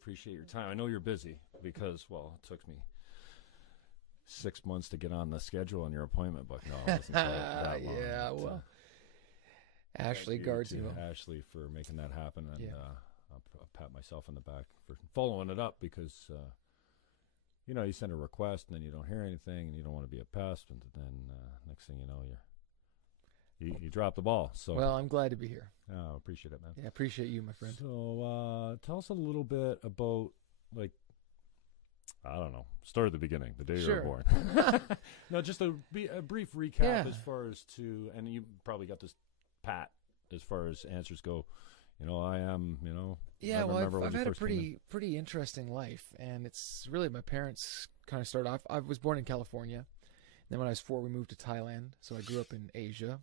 appreciate your time. I know you're busy because, well, it took me 6 months to get on the schedule on your appointment book. No, it wasn't quite that long. Yeah, but, well, Ashley guards you. Ashley for making that happen, and I'll pat myself on the back for following it up because, you send a request and then you don't hear anything and you don't want to be a pest, and then next thing you know, you drop the ball. So well, I'm glad to be here. Oh, appreciate it, man. Yeah, appreciate you, my friend. So tell us a little bit about, like, I don't know, start at the beginning, the day you were born. No, just a brief recap as far as and you probably got this pat as far as answers go. I am, Yeah, well, I've had a pretty interesting life, and it's really my parents kind of started off. I was born in California. Then when I was 4, we moved to Thailand, so I grew up in Asia,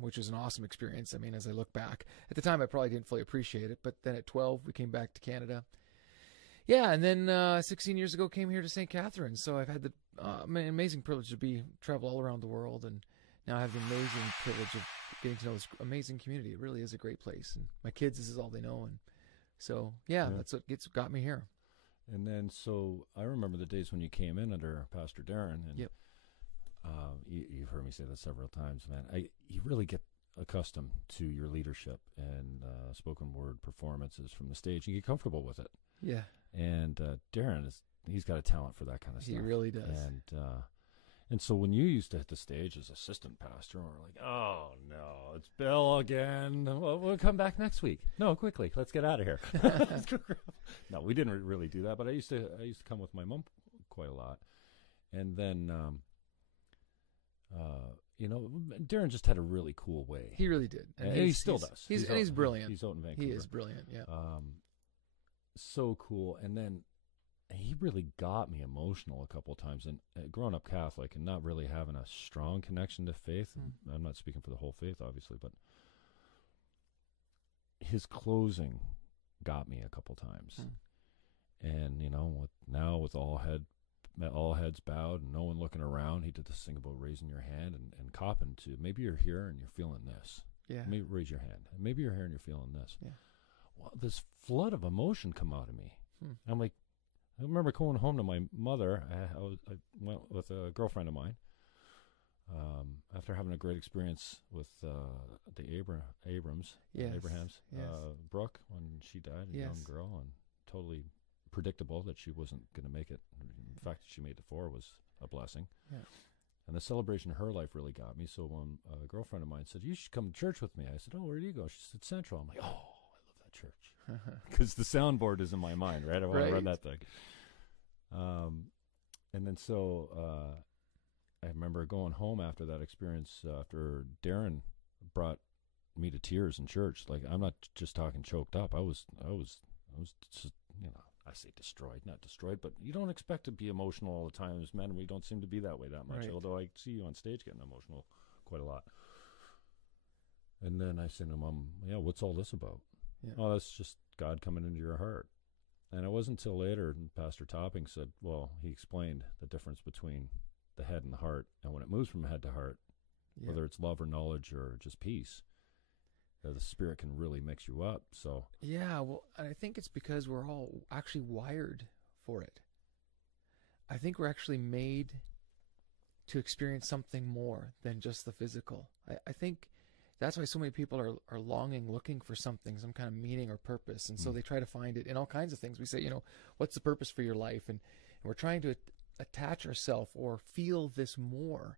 which was an awesome experience. I mean, as I look back, at the time I probably didn't fully appreciate it, but then at 12 we came back to Canada. Yeah, and then 16 years ago came here to St. Catharines. So I've had the amazing privilege to travel all around the world, and now I have the amazing privilege of getting to know this amazing community. It really is a great place, and my kids, this is all they know, and so that's what got me here. And then, so I remember the days when you came in under Pastor Darren, and yep. You've heard me say that several times, man. You really get accustomed to your leadership and spoken word performances from the stage. You get comfortable with it. Yeah. And Darren he's got a talent for that kind of stuff. He really does. And so when you used to hit the stage as assistant pastor, we're like, oh no, it's Bill again. Well, we'll come back next week. No, quickly, let's get out of here. No, we didn't really do that, but I used to come with my mom quite a lot, and then. Darren just had a really cool way. He really did. And he still does. He's brilliant. He's out in Vancouver. He is brilliant, yeah. So cool. And then he really got me emotional a couple of times. And growing up Catholic and not really having a strong connection to faith, I'm not speaking for the whole faith, obviously, but his closing got me a couple times. And, with all heads bowed and no one looking around, he did this thing about raising your hand and copping to, maybe you're here and you're feeling this. Yeah. Maybe raise your hand. Maybe you're here and you're feeling this. Yeah. Well, this flood of emotion come out of me. I'm like, I remember going home to my mother. I went with a girlfriend of mine after having a great experience with the Abrahams, yes. Brooke, when she died, a young girl, and totally predictable that she wasn't going to make it. In fact, she made the 4 was a blessing. Yeah. And the celebration of her life really got me. So when a girlfriend of mine said, you should come to church with me, I said, oh, where do you go? She said, Central. I'm like, oh, I love that church. Because the soundboard is in my mind, right? I want to run that thing. And then so I remember going home after that experience, after Darren brought me to tears in church. Like, I'm not just talking choked up. I was just, I say destroyed, not destroyed, but you don't expect to be emotional all the time. As men, we don't seem to be that way that much, although I see you on stage getting emotional quite a lot. And then I said to Mom, what's all this about? Yeah. Oh, that's just God coming into your heart. And it wasn't until later Pastor Topping said, well, he explained the difference between the head and the heart. And when it moves from head to heart, whether it's love or knowledge or just peace, the spirit can really mix you up. So well, I think it's because we're all actually wired for it. I think we're actually made to experience something more than just the physical. I think that's why so many people are longing, looking for something, some kind of meaning or purpose, and so they try to find it in all kinds of things. We say, what's the purpose for your life? And we're trying to attach ourselves or feel this more.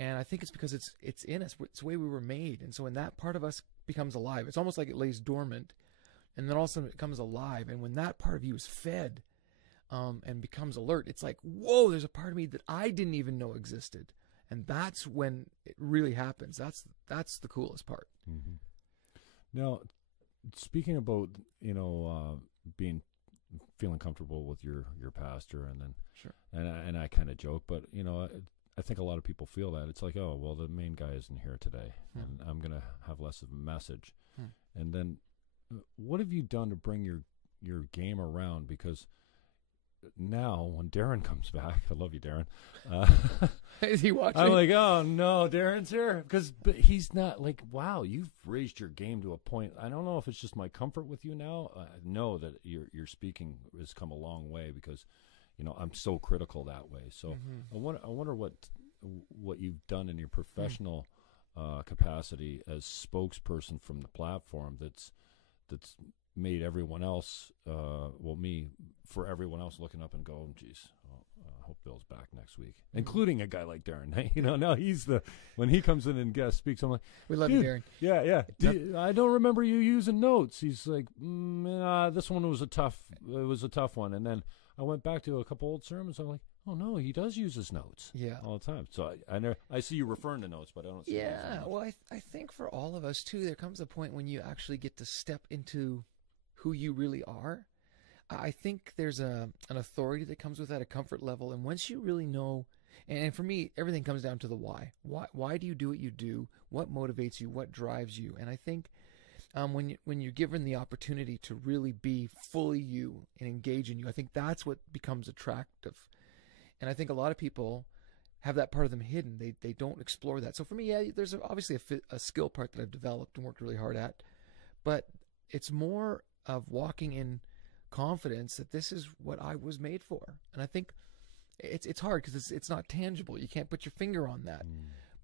And I think it's because it's in us. It's the way we were made. And so when that part of us becomes alive, it's almost like it lays dormant, and then all of a sudden it comes alive. And when that part of you is fed and becomes alert, it's like, whoa, there's a part of me that I didn't even know existed. And that's when it really happens. That's the coolest part. Mm-hmm. Now, speaking about, feeling comfortable with your pastor, and then sure, and I kind of joke, but I think a lot of people feel that. It's like, oh, well, the main guy isn't here today, and I'm going to have less of a message. And then what have you done to bring your game around? Because now when Darren comes back, I love you, Darren. Is he watching? I'm like, oh no, Darren's here, because he's not like, wow, you've raised your game to a point. I don't know if it's just my comfort with you now. I know that your speaking has come a long way, because I'm so critical that way. So I wonder what you've done in your professional capacity as spokesperson from the platform that's made everyone else, me, for everyone else looking up and go, geez, I hope Bill's back next week, including a guy like Darren. Now when he comes in and guest speaks, I'm like, we love you, Darren. Yeah. I don't remember you using notes. He's like, this one was a tough one. And then I went back to a couple old sermons. I'm like, oh no, he does use his notes. Yeah, all the time. So I see you referring to notes, but I don't see. Yeah, well, I think for all of us too, there comes a point when you actually get to step into who you really are. I think there's an authority that comes with that, a comfort level, and once you really know, and for me, everything comes down to the why. Why do you do what you do? What motivates you? What drives you? And I think when you're given the opportunity to really be fully you and engage in you, I think that's what becomes attractive. And I think a lot of people have that part of them hidden. They don't explore that. So for me, yeah, there's obviously a skill part that I've developed and worked really hard at, but it's more of walking in confidence that this is what I was made for. And I think it's hard because it's not tangible. You can't put your finger on that.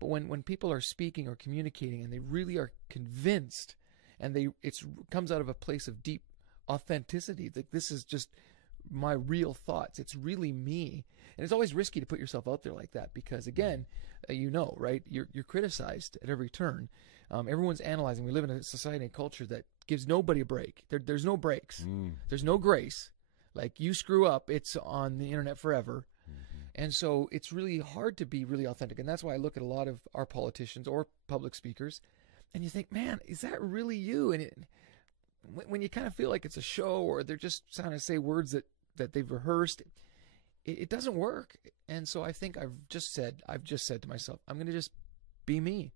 But when people are speaking or communicating and they really are convinced, and it comes out of a place of deep authenticity, that this is just my real thoughts. It's really me. And it's always risky to put yourself out there like that, because again, right? You're criticized at every turn. Everyone's analyzing. We live in a society and culture that gives nobody a break. There's no breaks. There's no grace. Like, you screw up, it's on the internet forever. And so it's really hard to be really authentic. And that's why I look at a lot of our politicians or public speakers, and you think, man, is that really you? And when you kind of feel like it's a show, or they're just trying to say words that they've rehearsed, it doesn't work. And so I think I've just said to myself, I'm going to just be me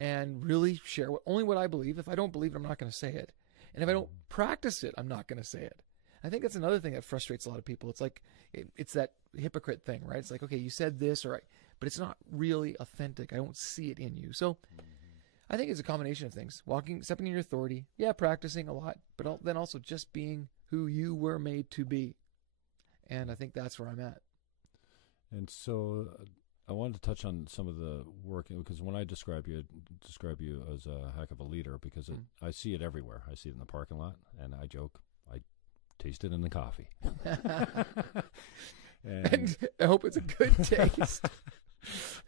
and really share only what I believe. If I don't believe it, I'm not going to say it. And if I don't practice it, I'm not going to say it. I think that's another thing that frustrates a lot of people. It's like, it's that hypocrite thing, right? It's like, okay, you said this, but it's not really authentic. I don't see it in you. So I think it's a combination of things. Stepping in your authority, practicing a lot, but then also just being who you were made to be. And I think that's where I'm at. And so I wanted to touch on some of the work, because when I describe you as a heck of a leader, because I see it everywhere. I see it in the parking lot, and I joke, I taste it in the coffee. and I hope it's a good taste.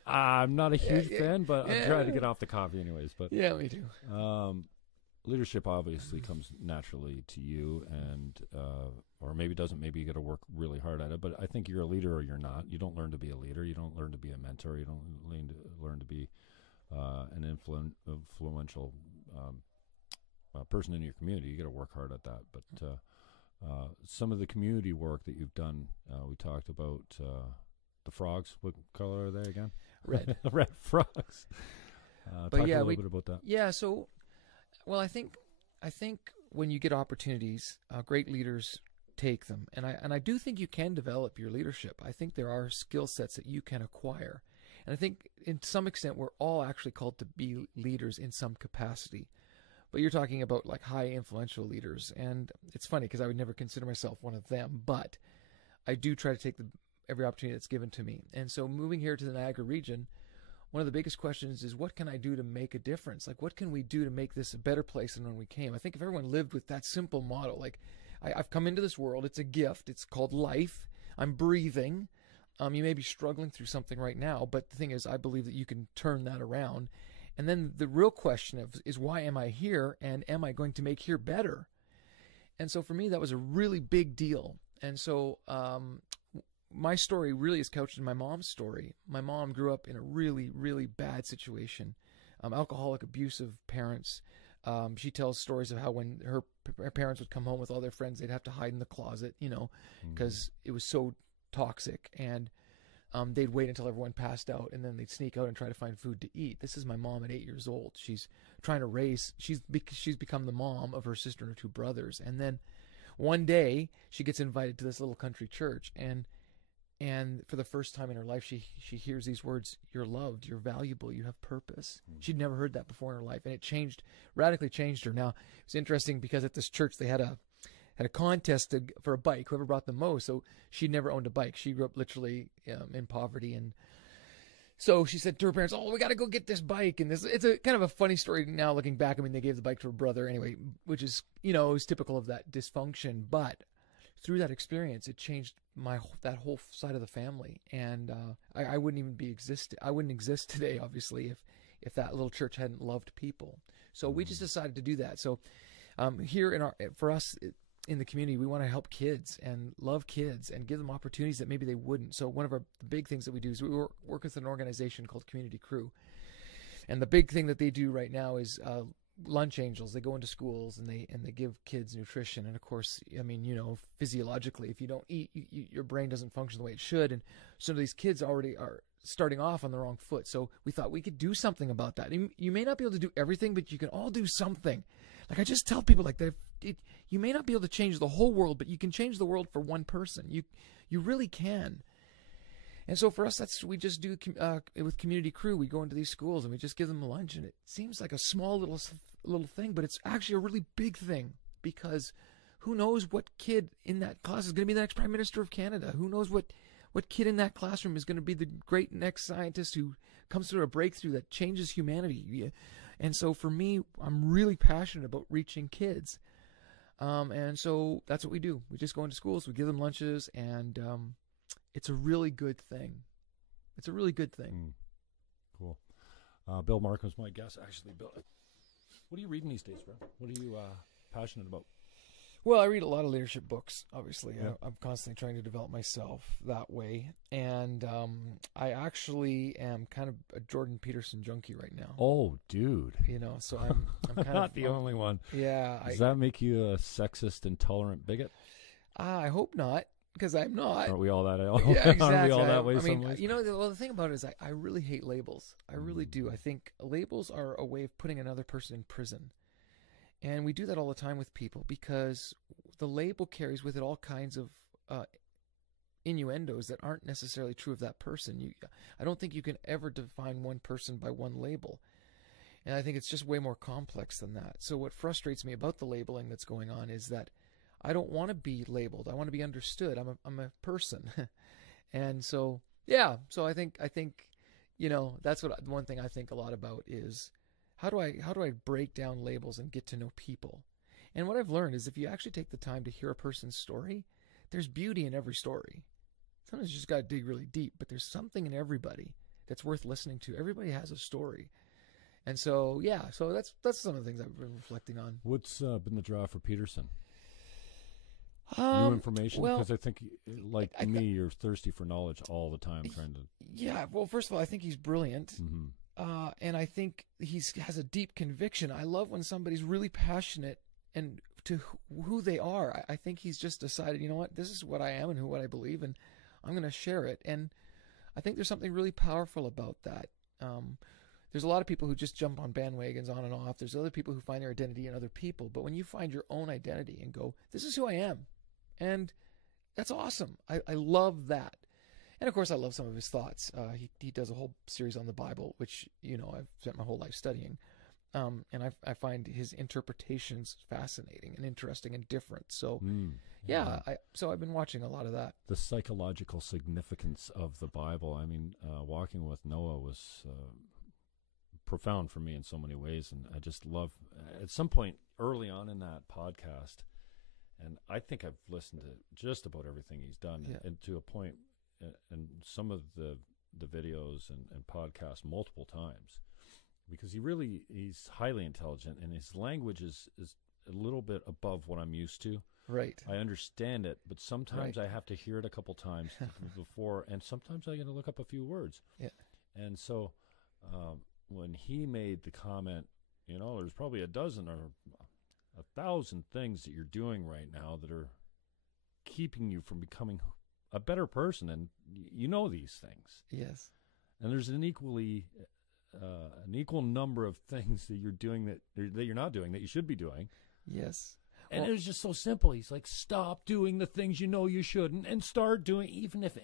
I'm not a huge fan, but I'm trying to get off the coffee anyways. But yeah, me too. Leadership obviously comes naturally to you, and or maybe doesn't. Maybe you got to work really hard at it. But I think you're a leader or you're not. You don't learn to be a leader. You don't learn to be a mentor. You don't learn to be an influential person in your community. You got to work hard at that. But some of the community work that you've done, we talked about the frogs. What color are they again? Red. Red frogs. Talk a little bit about that. Yeah. So. Well, I think when you get opportunities, great leaders take them, and I do think you can develop your leadership. I think there are skill sets that you can acquire, and I think in some extent we're all actually called to be leaders in some capacity. But you're talking about like high influential leaders, and it's funny because I would never consider myself one of them, but I do try to take every opportunity that's given to me. And so moving here to the Niagara region, one of the biggest questions is, what can I do to make a difference? Like, what can we do to make this a better place than when we came? I think if everyone lived with that simple motto, like, I've come into this world, it's a gift, it's called life, I'm breathing. You may be struggling through something right now, but the thing is, I believe that you can turn that around. And then the real question is why am I here, and am I going to make here better? And so for me, that was a really big deal. And so my story really is couched in my mom's story. My mom grew up in a really, really bad situation. Alcoholic, abusive parents. She tells stories of how when her parents would come home with all their friends, they'd have to hide in the closet, because it was so toxic. And they'd wait until everyone passed out, and then they'd sneak out and try to find food to eat. This is my mom at 8 years old. She's trying to raise. She's become the mom of her sister and her two brothers. And then one day she gets invited to this little country church, and for the first time in her life, she hears these words: "You're loved, you're valuable, you have purpose." She'd never heard that before in her life, and it radically changed her. Now, it's interesting because at this church they had a contest for a bike, whoever brought the most. So she'd never owned a bike. She grew up literally in poverty, and so she said to her parents, "Oh, we got to go get this bike." And it's a kind of a funny story now looking back. I mean, they gave the bike to her brother anyway, which is, is typical of that dysfunction. But through that experience, it changed that whole side of the family, and I wouldn't even I wouldn't exist today, obviously, if that little church hadn't loved people. So we just decided to do that. So here for us in the community, we want to help kids and love kids and give them opportunities that maybe they wouldn't. So one of the big things that we do is we work with an organization called Community Crew, and the big thing that they do right now is lunch angels. They go into schools and they give kids nutrition. And of course, I mean, physiologically, if you don't eat, your brain doesn't function the way it should. And some of these kids already are starting off on the wrong foot. So we thought we could do something about that. You may not be able to do everything, but you can all do something. Like I just tell people like that, you may not be able to change the whole world, but you can change the world for one person. You really can. And so for us, we just do with Community Crew. We go into these schools and we just give them lunch, and it seems like a small little thing, but it's actually a really big thing, because who knows what kid in that class is going to be the next Prime Minister of Canada? Who knows what kid in that classroom is going to be the great next scientist who comes through a breakthrough that changes humanity? And so for me, I'm really passionate about reaching kids. And so that's what we do. We just go into schools, we give them lunches, and it's a really good thing. It's a really good thing. Cool. Bill Markham's my guest. Actually, Bill, what are you reading these days, bro? What are you passionate about? Well, I read a lot of leadership books, obviously. Yeah. I'm constantly trying to develop myself that way. And I actually am kind of a Jordan Peterson junkie right now. Oh, dude. So I'm kind of... Not the only one. Yeah. Does that make you a sexist, intolerant bigot? I hope not, because I'm not. Aren't we all that? Yeah, exactly. Aren't we all that way? I mean, ways? the thing about it is I really hate labels. I really do. I think labels are a way of putting another person in prison. And we do that all the time with people, because the label carries with it all kinds of innuendos that aren't necessarily true of that person. I don't think you can ever define one person by one label. And I think it's just way more complex than that. So what frustrates me about the labeling that's going on is that I don't want to be labeled. I want to be understood. I'm a person. And so, yeah. So I think that's one thing I think a lot about is, how do I break down labels and get to know people? And what I've learned is if you actually take the time to hear a person's story, there's beauty in every story. Sometimes you just got to dig really deep, but there's something in everybody that's worth listening to. Everybody has a story. And so, yeah, so that's some of the things I've been reflecting on. What's been the draw for Peterson? New information? Because I think, you're thirsty for knowledge all the time. Yeah, well, first of all, I think he's brilliant. Mm-hmm. And I think he has a deep conviction. I love when somebody's really passionate and to who they are. I think he's just decided, you know what, this is what I am and what I believe, and I'm going to share it. And I think there's something really powerful about that. There's a lot of people who just jump on bandwagons on and off. There's other people who find their identity in other people. But when you find your own identity and go, this is who I am, and that's awesome. I love that. And of course, I love some of his thoughts. He does a whole series on the Bible, which, I've spent my whole life studying. And I find his interpretations fascinating and interesting and different. So, so I've been watching a lot of that. The psychological significance of the Bible. I mean, walking with Noah was profound for me in so many ways. And I just love, at some point early on in that podcast, and I think I've listened to just about everything he's done, and to a point, and some of the videos and podcasts multiple times, because he's highly intelligent, and his language is a little bit above what I'm used to. Right. I understand it, but sometimes I have to hear it a couple times before, and sometimes I got to look up a few words. Yeah. And so when he made the comment, there's probably a dozen or 1,000 things that you're doing right now that are keeping you from becoming a better person, and these things. Yes. And there's an equal number of things that you're doing that you're not doing that you should be doing. Yes. And it was just so simple. He's like, stop doing the things you know you shouldn't and start doing, even if,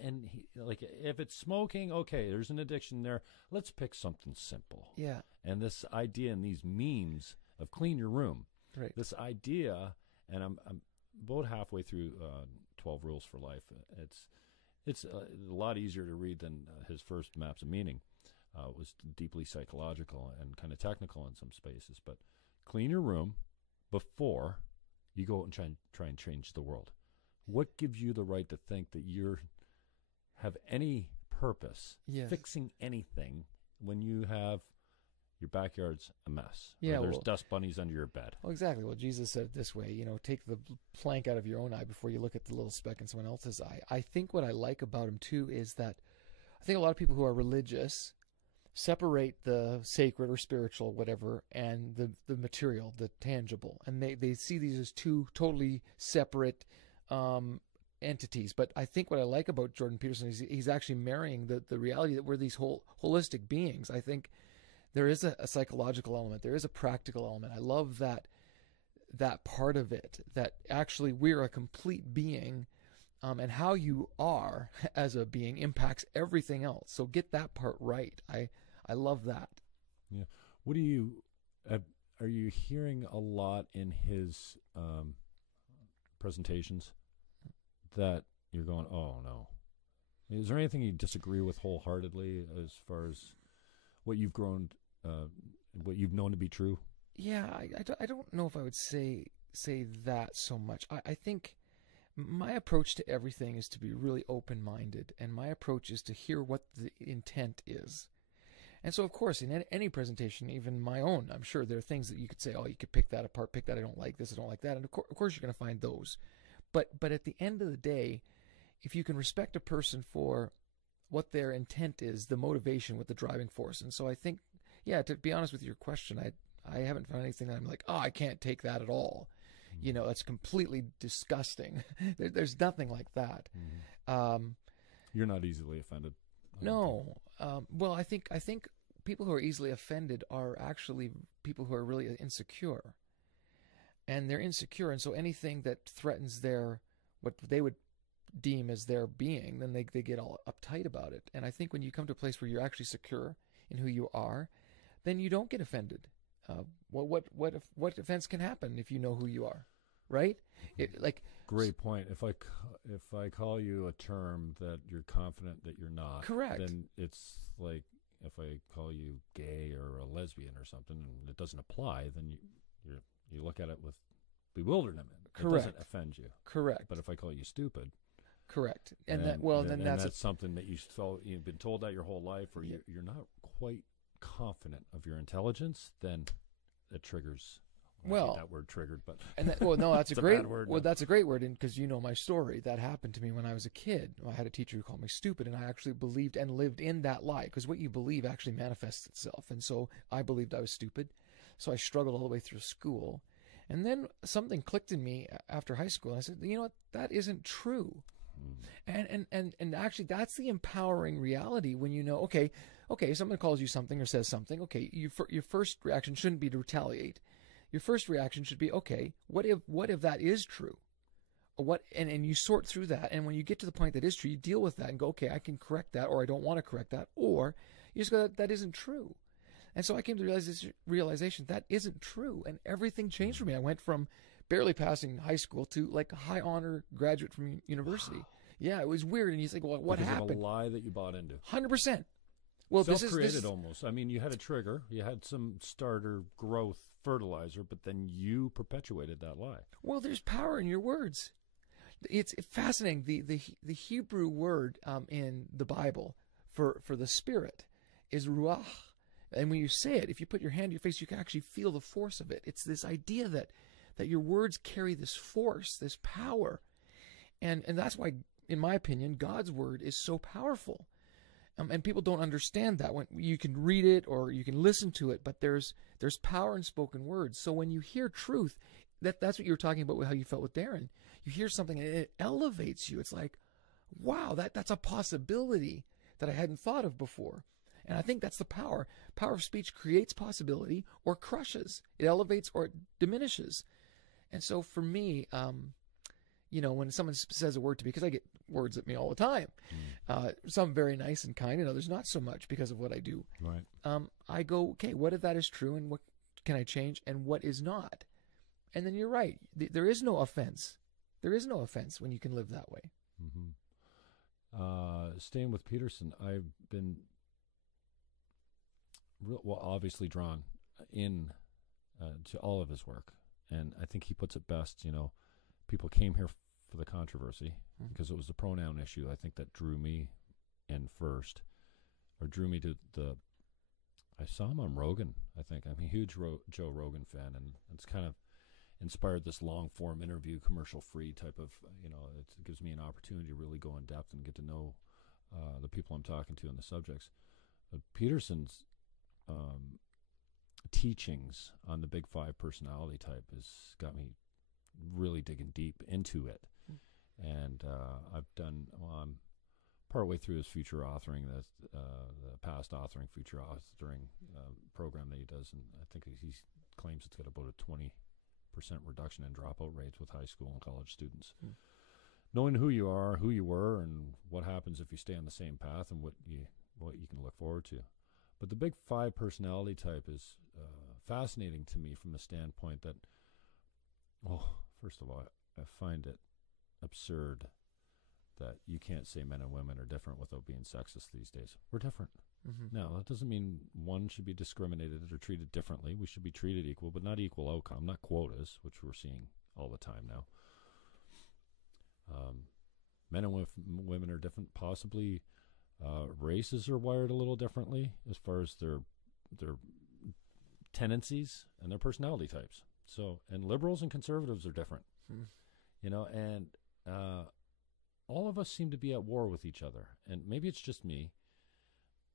if it's smoking, okay, there's an addiction there. Let's pick something simple. Yeah. And this idea and these memes of clean your room. Right. This idea, and I'm about halfway through 12 Rules for Life. It's a lot easier to read than his first Maps of Meaning. It was deeply psychological and kind of technical in some spaces. But clean your room before you go out and try and change the world. What gives you the right to think that you have any purpose fixing anything when you have your backyard's a mess? Yeah, or there's dust bunnies under your bed. Well, exactly. Well, Jesus said it this way, take the plank out of your own eye before you look at the little speck in someone else's eye. I think what I like about him, too, is that I think a lot of people who are religious separate the sacred or spiritual, whatever, and the material, the tangible. And they see these as two totally separate entities. But I think what I like about Jordan Peterson is he's actually marrying the reality that we're these holistic beings. I think there is a psychological element. There is a practical element. I love that part of it, that actually we're a complete being, and how you are as a being impacts everything else. So get that part right. I love that. Yeah. What do you are you hearing a lot in his presentations that you're going, oh no? Is there anything you disagree with wholeheartedly as far as what you've grown, what you've known to be true? Yeah, I don't know if I would say that so much. I think my approach to everything is to be really open-minded, and my approach is to hear what the intent is. And so, of course, in any presentation, even my own, I'm sure there are things that you could say, oh, you could pick that apart, pick that, I don't like this, I don't like that. And of course you're going to find those. But at the end of the day, if you can respect a person for what their intent is, the motivation with the driving force. And so I think, yeah, to be honest with your question, I haven't found anything that I'm like, oh, I can't take that at all. That's completely disgusting. There's nothing like that. Mm-hmm. You're not easily offended. No. Well, I think people who are easily offended are actually people who are really insecure. And they're insecure, and so anything that threatens what they would deem as their being, then they get all uptight about it. And I think when you come to a place where you're actually secure in who you are, then you don't get offended. What offense can happen if you know who you are, right? Great point. If I call you a term that you're confident that you're not, correct, then it's like if I call you gay or a lesbian or something and it doesn't apply, then you look at it with bewilderment. Correct. It doesn't offend you. Correct. But if I call you stupid, correct, then that's something that you've been told that your whole life, or you're not quite confident of your intelligence, then it triggers. I hate that word triggered, but that's a great word. Well, that's a great word, because you know my story. That happened to me when I was a kid. I had a teacher who called me stupid, and I actually believed and lived in that lie, because what you believe actually manifests itself. And so I believed I was stupid, so I struggled all the way through school, and then something clicked in me after high school. And I said, you know what, that isn't true. And actually, that's the empowering reality when you know, okay, someone calls you something or says something. Okay, your first reaction shouldn't be to retaliate. Your first reaction should be, okay, what if that is true? And you sort through that, and when you get to the point that is true, you deal with that and go, okay, I can correct that, or I don't want to correct that, or you just go, that isn't true. And so I came to the realization that isn't true, and everything changed for me. I went from barely passing high school to like a high honor graduate from university. Wow. Yeah, it was weird. And you think, well, what happened? Because of a lie that you bought into. 100%. Well, self-created almost. I mean, you had a trigger, you had some starter growth fertilizer, but then you perpetuated that lie. Well, there's power in your words. It's fascinating. The Hebrew word in the Bible for the spirit is ruach. And when you say it, if you put your hand to your face, you can actually feel the force of it. It's this idea that your words carry this force, this power. And that's why, in my opinion, God's word is so powerful. And people don't understand that. When you can read it or you can listen to it, but there's power in spoken words. So when you hear truth, that's what you were talking about with how you felt with Darren. You hear something and it elevates you. It's like, wow, that's a possibility that I hadn't thought of before. And I think that's the power. Power of speech creates possibility or crushes. It elevates or it diminishes. And so for me, when someone says a word to me, because I get words at me all the time, some very nice and kind, and others not so much because of what I do. Right. I go, okay, what if that is true, and what can I change, and what is not? And then you're right. There is no offense. There is no offense when you can live that way. Mm-hmm. Staying with Peterson, I've been obviously drawn in to all of his work, and I think he puts it best. People came here for the controversy because it was the pronoun issue. I think that drew me in first, or drew me to I saw him on Rogan. I think I'm a huge Joe Rogan fan, and it's kind of inspired this long form interview, commercial free type of, it gives me an opportunity to really go in depth and get to know the people I'm talking to and the subjects. Peterson's teachings on the big five personality type has got me really digging deep into it. And I'm partway through his future authoring, the past authoring, future authoring program that he does, and I think he claims it's got about a 20% reduction in dropout rates with high school and college students. Knowing who you are, who you were, and what happens if you stay on the same path, and what you can look forward to. But the big five personality type is fascinating to me from the standpoint that, first of all, I find it absurd that you can't say men and women are different without being sexist these days. We're different. Mm-hmm. Now, that doesn't mean one should be discriminated or treated differently. We should be treated equal, but not equal outcome, not quotas, which we're seeing all the time now. Men and women are different. Possibly races are wired a little differently as far as their tendencies and their personality types. So, and liberals and conservatives are different. And all of us seem to be at war with each other. And maybe it's just me,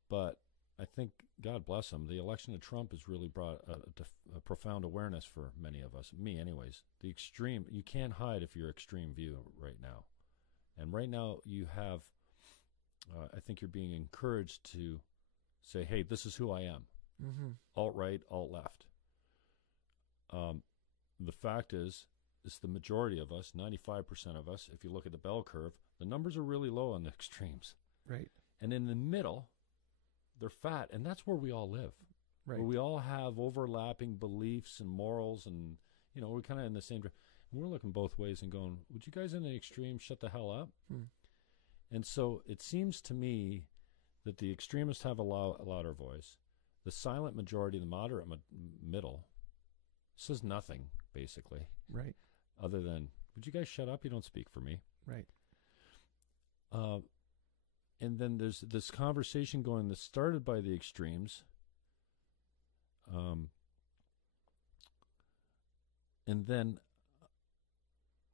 but I think, God bless him, the election of Trump has really brought a profound awareness for many of us, me anyways. The extreme, you can't hide if you're extreme view right now. And right now you have, I think you're being encouraged to say, hey, this is who I am. Mm-hmm. Alt-right, alt-left. The fact is, it's the majority of us, 95% of us, if you look at the bell curve, the numbers are really low on the extremes. Right. And in the middle, they're fat, and that's where we all live. Right. Where we all have overlapping beliefs and morals, and, we're kind of in the same... And we're looking both ways and going, would you guys in the extreme shut the hell up? And so it seems to me that the extremists have a louder voice. The silent majority, the moderate middle, says nothing, basically. Right. Other than, would you guys shut up? You don't speak for me. Right. And then there's this conversation going that started by the extremes. And then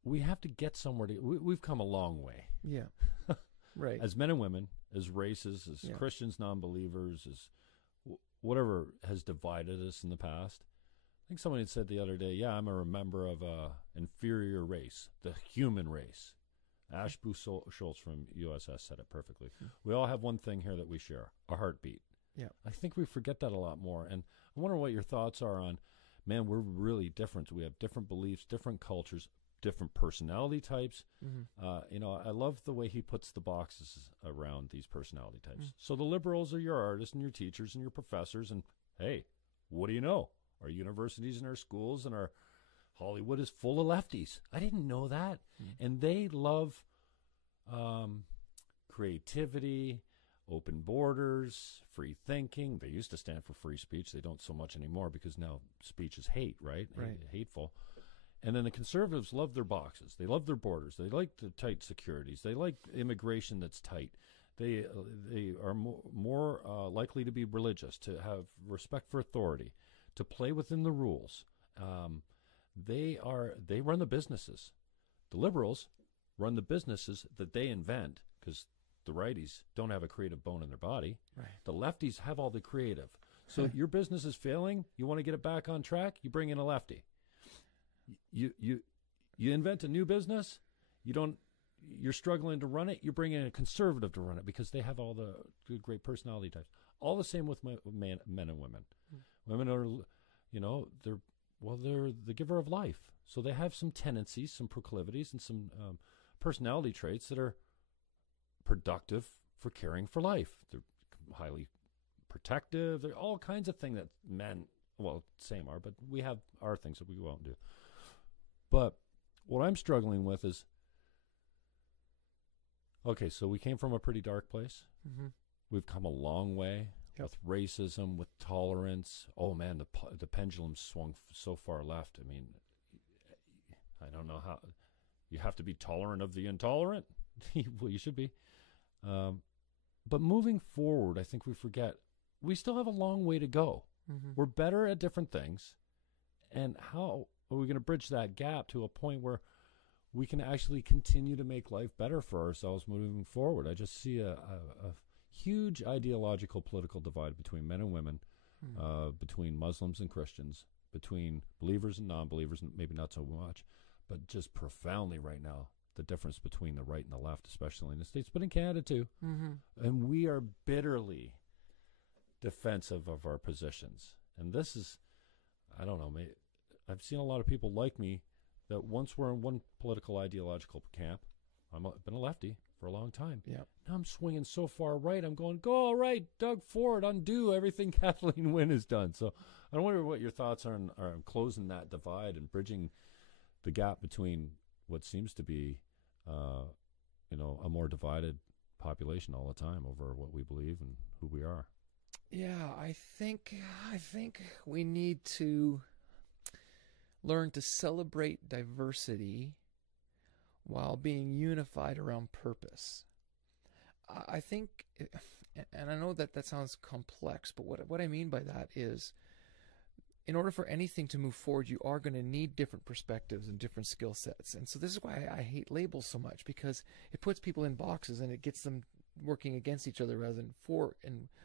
we have to get somewhere we've come a long way. Yeah. Right. As men and women, as races, as Christians, non-believers, as whatever has divided us in the past. I think someone had said the other day, I'm a member of a inferior race, the human race. Ashbu Schultz from USS said it perfectly. We all have one thing here that we share, a heartbeat. Yeah. I think we forget that a lot more. And I wonder what your thoughts are on, man, we're really different. We have different beliefs, different cultures, different personality types. Mm-hmm. I love the way he puts the boxes around these personality types. Mm-hmm. So the liberals are your artists and your teachers and your professors. And, hey, what do you know? Our universities and our schools and our Hollywood is full of lefties. I didn't know that. Mm-hmm. And they love creativity, open borders, free thinking. They used to stand for free speech. They don't so much anymore because now speech is hate, right? Hateful. And then the conservatives love their boxes. They love their borders. They like the tight securities. They like immigration that's tight. They are more likely to be religious, to have respect for authority, to play within the rules. They run the businesses. The liberals run the businesses that they invent, because the righties don't have a creative bone in their body. Right. The lefties have all the creative. So your business is failing. You want to get it back on track. You bring in a lefty. You invent a new business. You're struggling to run it. You bring in a conservative to run it because they have all the good, great personality types. All the same with men and women. Women are, well, they're the giver of life. So they have some tendencies, some proclivities, and some personality traits that are productive for caring for life. They're highly protective. There are all kinds of things that men, well, same are, but we have our things that we go out and do. But what I'm struggling with is, okay, so we came from a pretty dark place. Mm-hmm. We've come a long way with racism, with tolerance. Oh, man, the pendulum swung so far left. I mean, I don't know how. You have to be tolerant of the intolerant? Well, you should be. But moving forward, I think we forget we still have a long way to go. Mm-hmm. We're better at different things. And how are we going to bridge that gap to a point where we can actually continue to make life better for ourselves moving forward? I just see a huge ideological political divide between men and women, between Muslims and Christians, between believers and non-believers, and maybe not so much, but just profoundly right now, the difference between the right and the left, especially in the States, but in Canada too. Mm-hmm. And we are bitterly defensive of our positions. And this is, I don't know, I've seen a lot of people like me that once were in one political ideological camp. I've been a lefty for a long time. Yeah. Now I'm swinging so far right, I'm going, go all right, Doug Ford, undo everything Kathleen Wynne has done. So I wonder what your thoughts are on closing that divide and bridging the gap between what seems to be, a more divided population all the time over what we believe and who we are. Yeah, I think we need to learn to celebrate diversity while being unified around purpose. I think, and I know that sounds complex, but what I mean by that is, in order for anything to move forward, you are going to need different perspectives and different skill sets. And so this is why I hate labels so much, because it puts people in boxes and it gets them working against each other rather than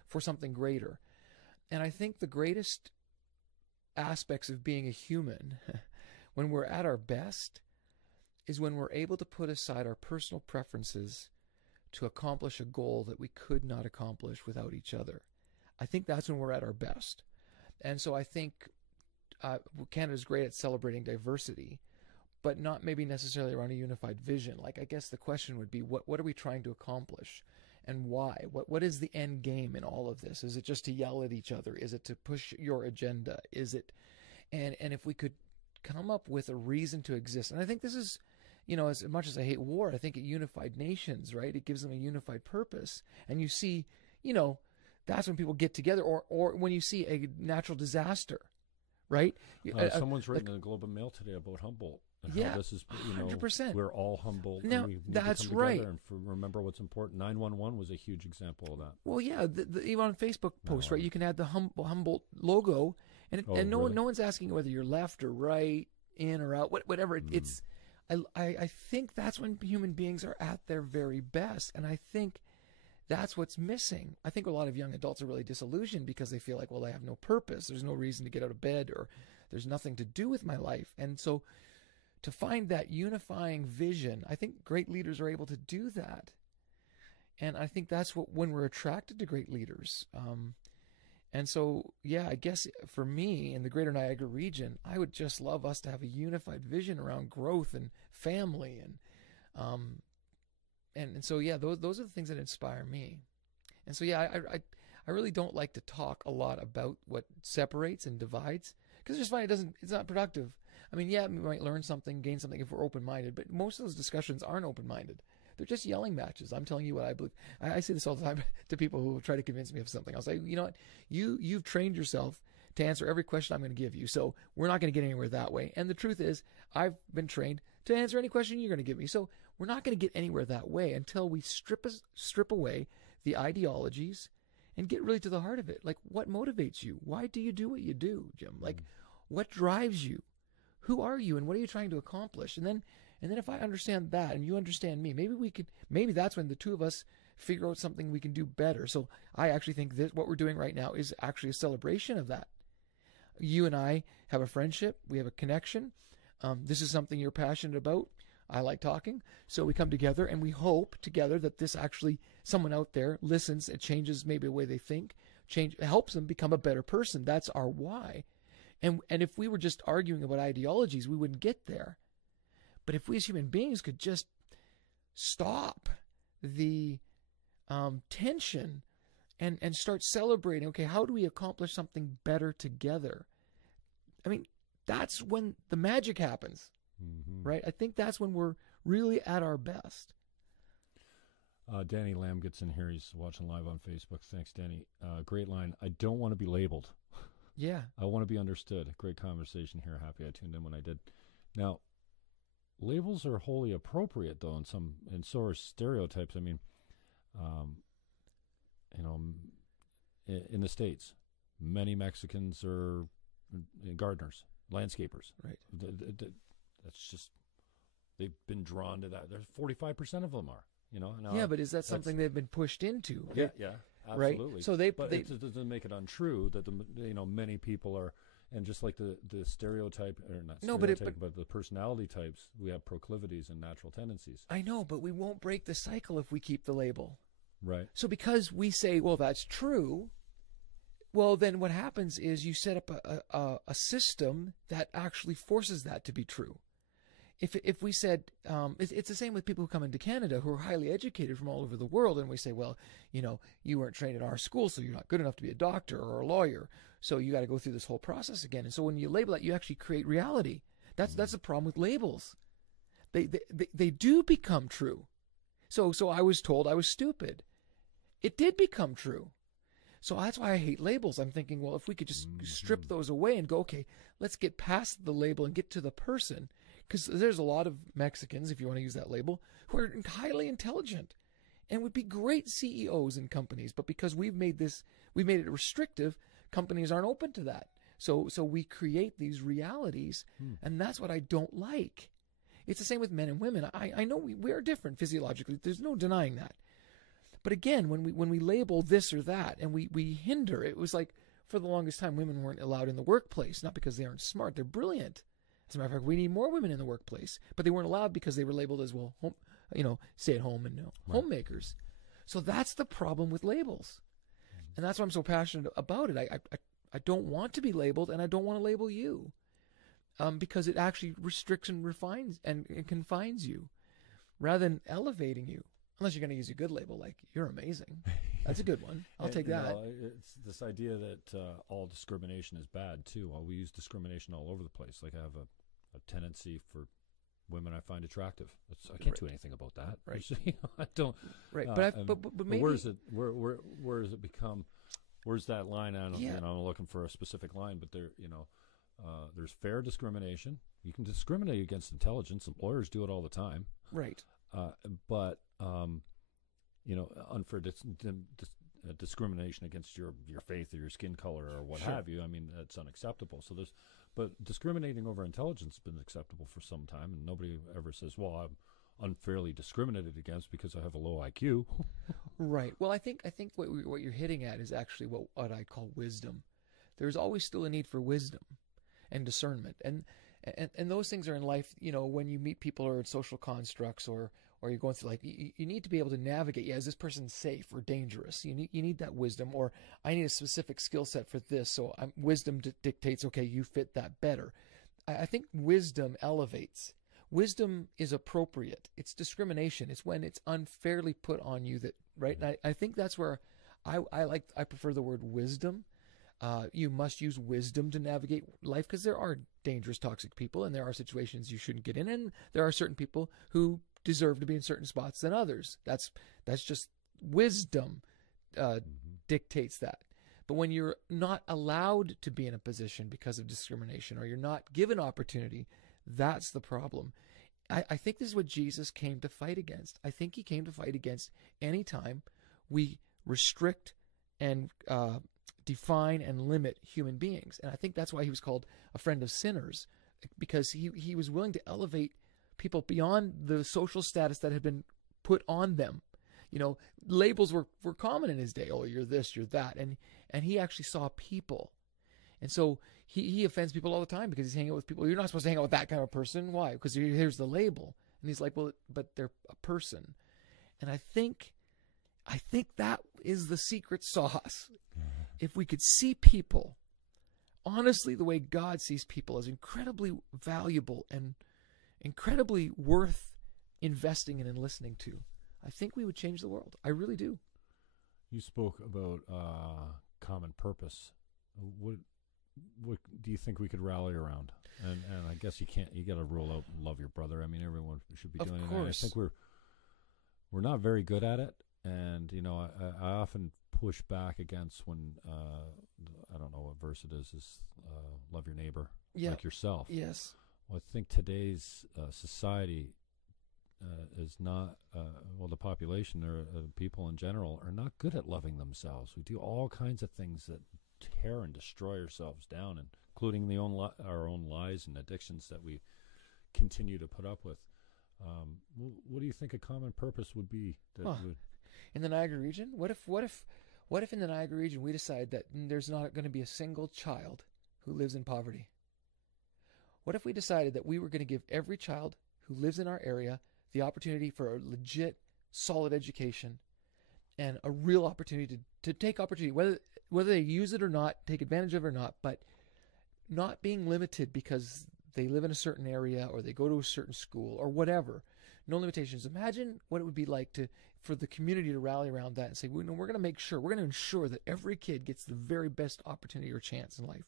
for something greater. And I think the greatest aspects of being a human, when we're at our best, is when we're able to put aside our personal preferences to accomplish a goal that we could not accomplish without each other. I think that's when we're at our best. And so I think Canada's great at celebrating diversity, but not maybe necessarily around a unified vision. Like, I guess the question would be, what are we trying to accomplish and why? What is the end game in all of this? Is it just to yell at each other? Is it to push your agenda? Is it, and if we could come up with a reason to exist, and I think this is, as much as I hate war, I think it unified nations, right? It gives them a unified purpose. And you see, that's when people get together, or when you see a natural disaster, right? Someone's written in the Globe and Mail today about Humboldt. And how this is, 100%. We're all humble. Now, and we need that's to come right. And remember what's important. 911 was a huge example of that. Well, yeah, even on Facebook posts, right? You can add the Humboldt logo, and no one's asking whether you're left or right, in or out, whatever. It's, I think that's when human beings are at their very best, and I think that's what's missing. I think a lot of young adults are really disillusioned because they feel like, well, I have no purpose. There's no reason to get out of bed, or there's nothing to do with my life. And so to find that unifying vision, I think great leaders are able to do that. And I think that's when we're attracted to great leaders. And so, yeah, I guess for me in the greater Niagara region, I would just love us to have a unified vision around growth and family. And so, yeah, those are the things that inspire me. And so, yeah, I really don't like to talk a lot about what separates and divides, because I just find it's not productive. I mean, yeah, we might learn something, gain something if we're open-minded, but most of those discussions aren't open-minded. They're just yelling matches. I'm telling you what I believe. I say this all the time to people who try to convince me of something. I'll say, you know what? You've trained yourself to answer every question I'm going to give you, so we're not going to get anywhere that way. And the truth is, I've been trained to answer any question you're going to give me, so we're not going to get anywhere that way until we strip away the ideologies and get really to the heart of it. Like, what motivates you? Why do you do what you do, Jim? Like, what drives you? Who are you, and what are you trying to accomplish? And then if I understand that and you understand me, maybe that's when the two of us figure out something we can do better. So I actually think that what we're doing right now is actually a celebration of that. You and I have a friendship. We have a connection. This is something you're passionate about. I like talking. So we come together and we hope together that this actually, someone out there listens. It changes maybe the way they think, helps them become a better person. That's our why. And if we were just arguing about ideologies, we wouldn't get there. But if we as human beings could just stop the tension and start celebrating, okay, how do we accomplish something better together? I mean, that's when the magic happens, right? I think that's when we're really at our best. Danny Lamb gets in here. He's watching live on Facebook. Thanks, Danny. Great line. I don't want to be labeled. Yeah. I want to be understood. Great conversation here. Happy I tuned in when I did. Now, labels are wholly appropriate, though, and so are stereotypes. I mean, in the States, many Mexicans are gardeners, landscapers. Right. That's just, they've been drawn to that. There's 45% of them are. Now, yeah, but is that something they've been pushed into? Yeah, absolutely. Right. So but it doesn't make it untrue that many people are, and just like the stereotype, or not stereotype, but the personality types, we have proclivities and natural tendencies. I know, but we won't break the cycle if we keep the label. Right. So because we say, well, that's true, well, then what happens is you set up a system that actually forces that to be true. If we said, it's the same with people who come into Canada who are highly educated from all over the world, and we say, well, you weren't trained at our school, so you're not good enough to be a doctor or a lawyer, so you got to go through this whole process again. And so when you label that, you actually create reality. That's the problem with labels. They do become true. So I was told I was stupid. It did become true. So that's why I hate labels. I'm thinking, well, if we could just strip those away and go, okay, let's get past the label and get to the person. Because there's a lot of Mexicans, if you want to use that label, who are highly intelligent and would be great CEOs in companies. But because we've made it restrictive, companies aren't open to that. So we create these realities, and that's what I don't like. It's the same with men and women. I know we are different physiologically. There's no denying that. But again, when we label this or that and we hinder, it was like for the longest time women weren't allowed in the workplace, not because they aren't smart. They're brilliant. As a matter of fact, we need more women in the workplace, but they weren't allowed because they were labeled as, well, home, stay at home and homemakers. So that's the problem with labels. And that's why I'm so passionate about it. I don't want to be labeled, and I don't want to label you, because it actually restricts and refines and confines you rather than elevating you. Unless you're going to use a good label, like, you're amazing. That's a good one. I'll take that. It's this idea that all discrimination is bad, too. Well, we use discrimination all over the place. Like, I have a tendency for women I find attractive. I can't do anything about that. Right. I don't. Right. But maybe. Where does it become? Where's that line? I'm looking for a specific line, but there's fair discrimination. You can discriminate against intelligence. Employers do it all the time. Right. But unfair discrimination against your faith or your skin color or what have you. I mean, that's unacceptable. But discriminating over intelligence has been acceptable for some time, and nobody ever says, well, I'm unfairly discriminated against because I have a low IQ. Right. Well, I think what you're hitting at is actually what I call wisdom. There's always still a need for wisdom and discernment, and those things are in life. When you meet people or in social constructs or you're going through life, you need to be able to navigate. Yeah, is this person safe or dangerous? You need that wisdom, or I need a specific skill set for this. So wisdom dictates, okay, you fit that better. I think wisdom elevates. Wisdom is appropriate. It's discrimination. It's when it's unfairly put on you that, right? And I think that's where I prefer the word wisdom. You must use wisdom to navigate life, because there are dangerous, toxic people, and there are situations you shouldn't get in, and there are certain people who deserve to be in certain spots than others. That's just wisdom dictates that. But when you're not allowed to be in a position because of discrimination, or you're not given opportunity, that's the problem. I think this is what Jesus came to fight against. I think he came to fight against any time we restrict and define and limit human beings. And I think that's why he was called a friend of sinners, because he was willing to elevate people beyond the social status that had been put on them. Labels were common in his day. Oh, you're this, you're that. And he actually saw people. And so he offends people all the time because he's hanging out with people. You're not supposed to hang out with that kind of person. Why? Because here's the label. And he's like, well, but they're a person. And I think that is the secret sauce. If we could see people honestly the way God sees people as incredibly valuable and incredibly worth investing in and listening to, I think we would change the world. I really do. You spoke about common purpose. What do you think we could rally around? And I guess you got to rule out love your brother. I mean, everyone should be doing it. And I think we're not very good at it. And, you know, I often push back against when, I don't know what verse it is love your neighbor like yourself. Yes. Well, I think today's society is not, the population or people in general are not good at loving themselves. We do all kinds of things that tear and destroy ourselves down, including our own lies and addictions that we continue to put up with. What do you think a common purpose would be? In the Niagara region? What if in the Niagara region we decide that there's not going to be a single child who lives in poverty? What if we decided that we were going to give every child who lives in our area the opportunity for a legit, solid education and a real opportunity to take opportunity, whether they use it or not, take advantage of it or not, but not being limited because they live in a certain area or they go to a certain school or whatever. No limitations. Imagine what it would be like for the community to rally around that and say, we're going to make sure, we're going to ensure that every kid gets the very best opportunity or chance in life.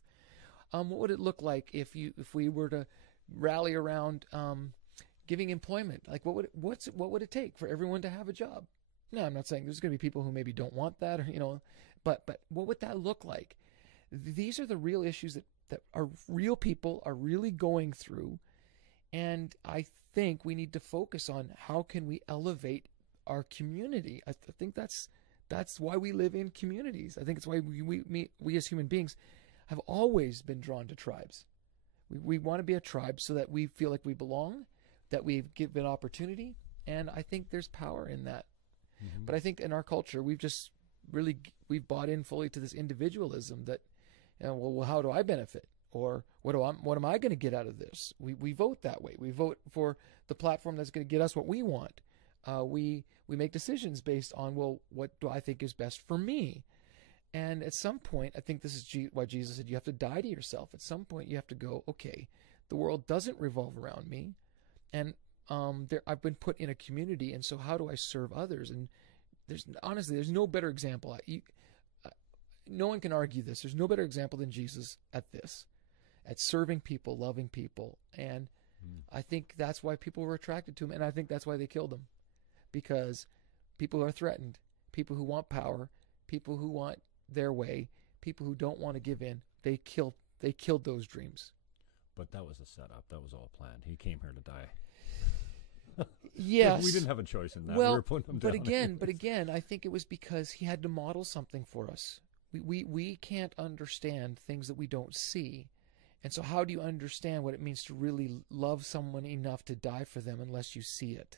What would it look like if we were to rally around giving employment? Like what would it take for everyone to have a job? No, I'm not saying there's going to be people who maybe don't want that, or but what would that look like? These are the real issues that are real people are really going through, and I think we need to focus on how can we elevate our community. I think that's why we live in communities. I think it's why we as human beings have always been drawn to tribes. We want to be a tribe so that we feel like we belong, that we've given opportunity, and I think there's power in that. Mm-hmm. But I think in our culture, we've bought in fully to this individualism that, well, how do I benefit? Or what am I going to get out of this? We vote that way. We vote for the platform that's going to get us what we want. We make decisions based on, well, what do I think is best for me? And at some point, I think this is why Jesus said you have to die to yourself. At some point, you have to go, okay, the world doesn't revolve around me, and I've been put in a community, and so how do I serve others? And there's no better example. No one can argue this. There's no better example than Jesus at this, at serving people, loving people. And I think that's why people were attracted to him, and I think that's why they killed him, because people are threatened, people who want power, people who want their way, people who don't want to give in. They killed those dreams. But that was a setup. That was all planned. He came here to die. Yes. We didn't have a choice in that. Well, we were putting him down. But again, I think it was because he had to model something for us. We can't understand things that we don't see. And so how do you understand what it means to really love someone enough to die for them unless you see it?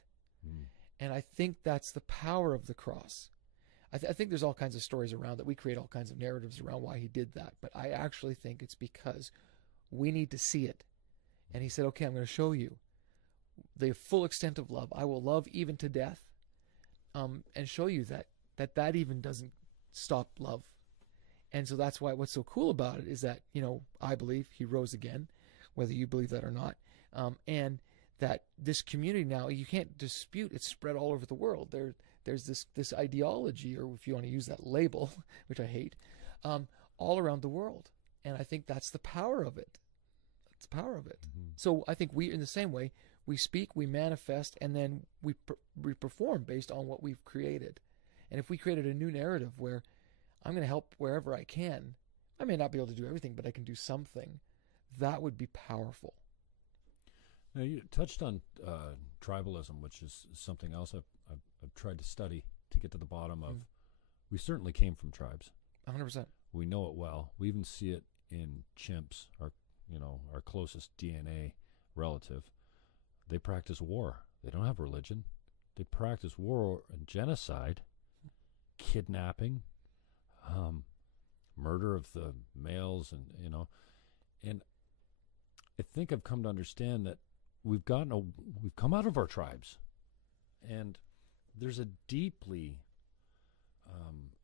And I think that's the power of the cross. I think there's all kinds of stories around that. We create all kinds of narratives around why he did that. But I actually think it's because we need to see it. And he said, okay, I'm going to show you the full extent of love. I will love even to death, and show you that even doesn't stop love. And so that's why what's so cool about it is that, I believe he rose again, whether you believe that or not. And that this community now, you can't dispute, it's spread all over the world. There's this ideology, or if you want to use that label, which I hate, all around the world. And I think that's the power of it. That's the power of it. Mm-hmm. So I think we, in the same way, we speak, we manifest, and then we perform based on what we've created. And if we created a new narrative where I'm going to help wherever I can, I may not be able to do everything, but I can do something, that would be powerful. Now, you touched on tribalism, which is something else I've tried to study to get to the bottom of. We certainly came from tribes. 100%. We know it well. We even see it in chimps, our closest DNA relative. They practice war. They don't have religion. They practice war and genocide, kidnapping, murder of the males, and I think I've come to understand that we've come out of our tribes, and there's a deeply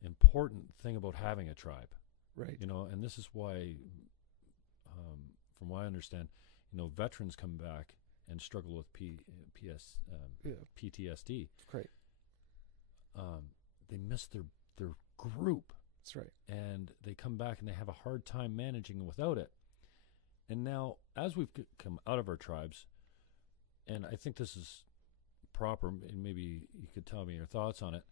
important thing about having a tribe, right? And this is why from what I understand, veterans come back and struggle with PTSD. Great. They miss their group. That's right. And they come back and they have a hard time managing without it. And now, as we've come out of our tribes, and I think this is proper, and maybe you could tell me your thoughts on it,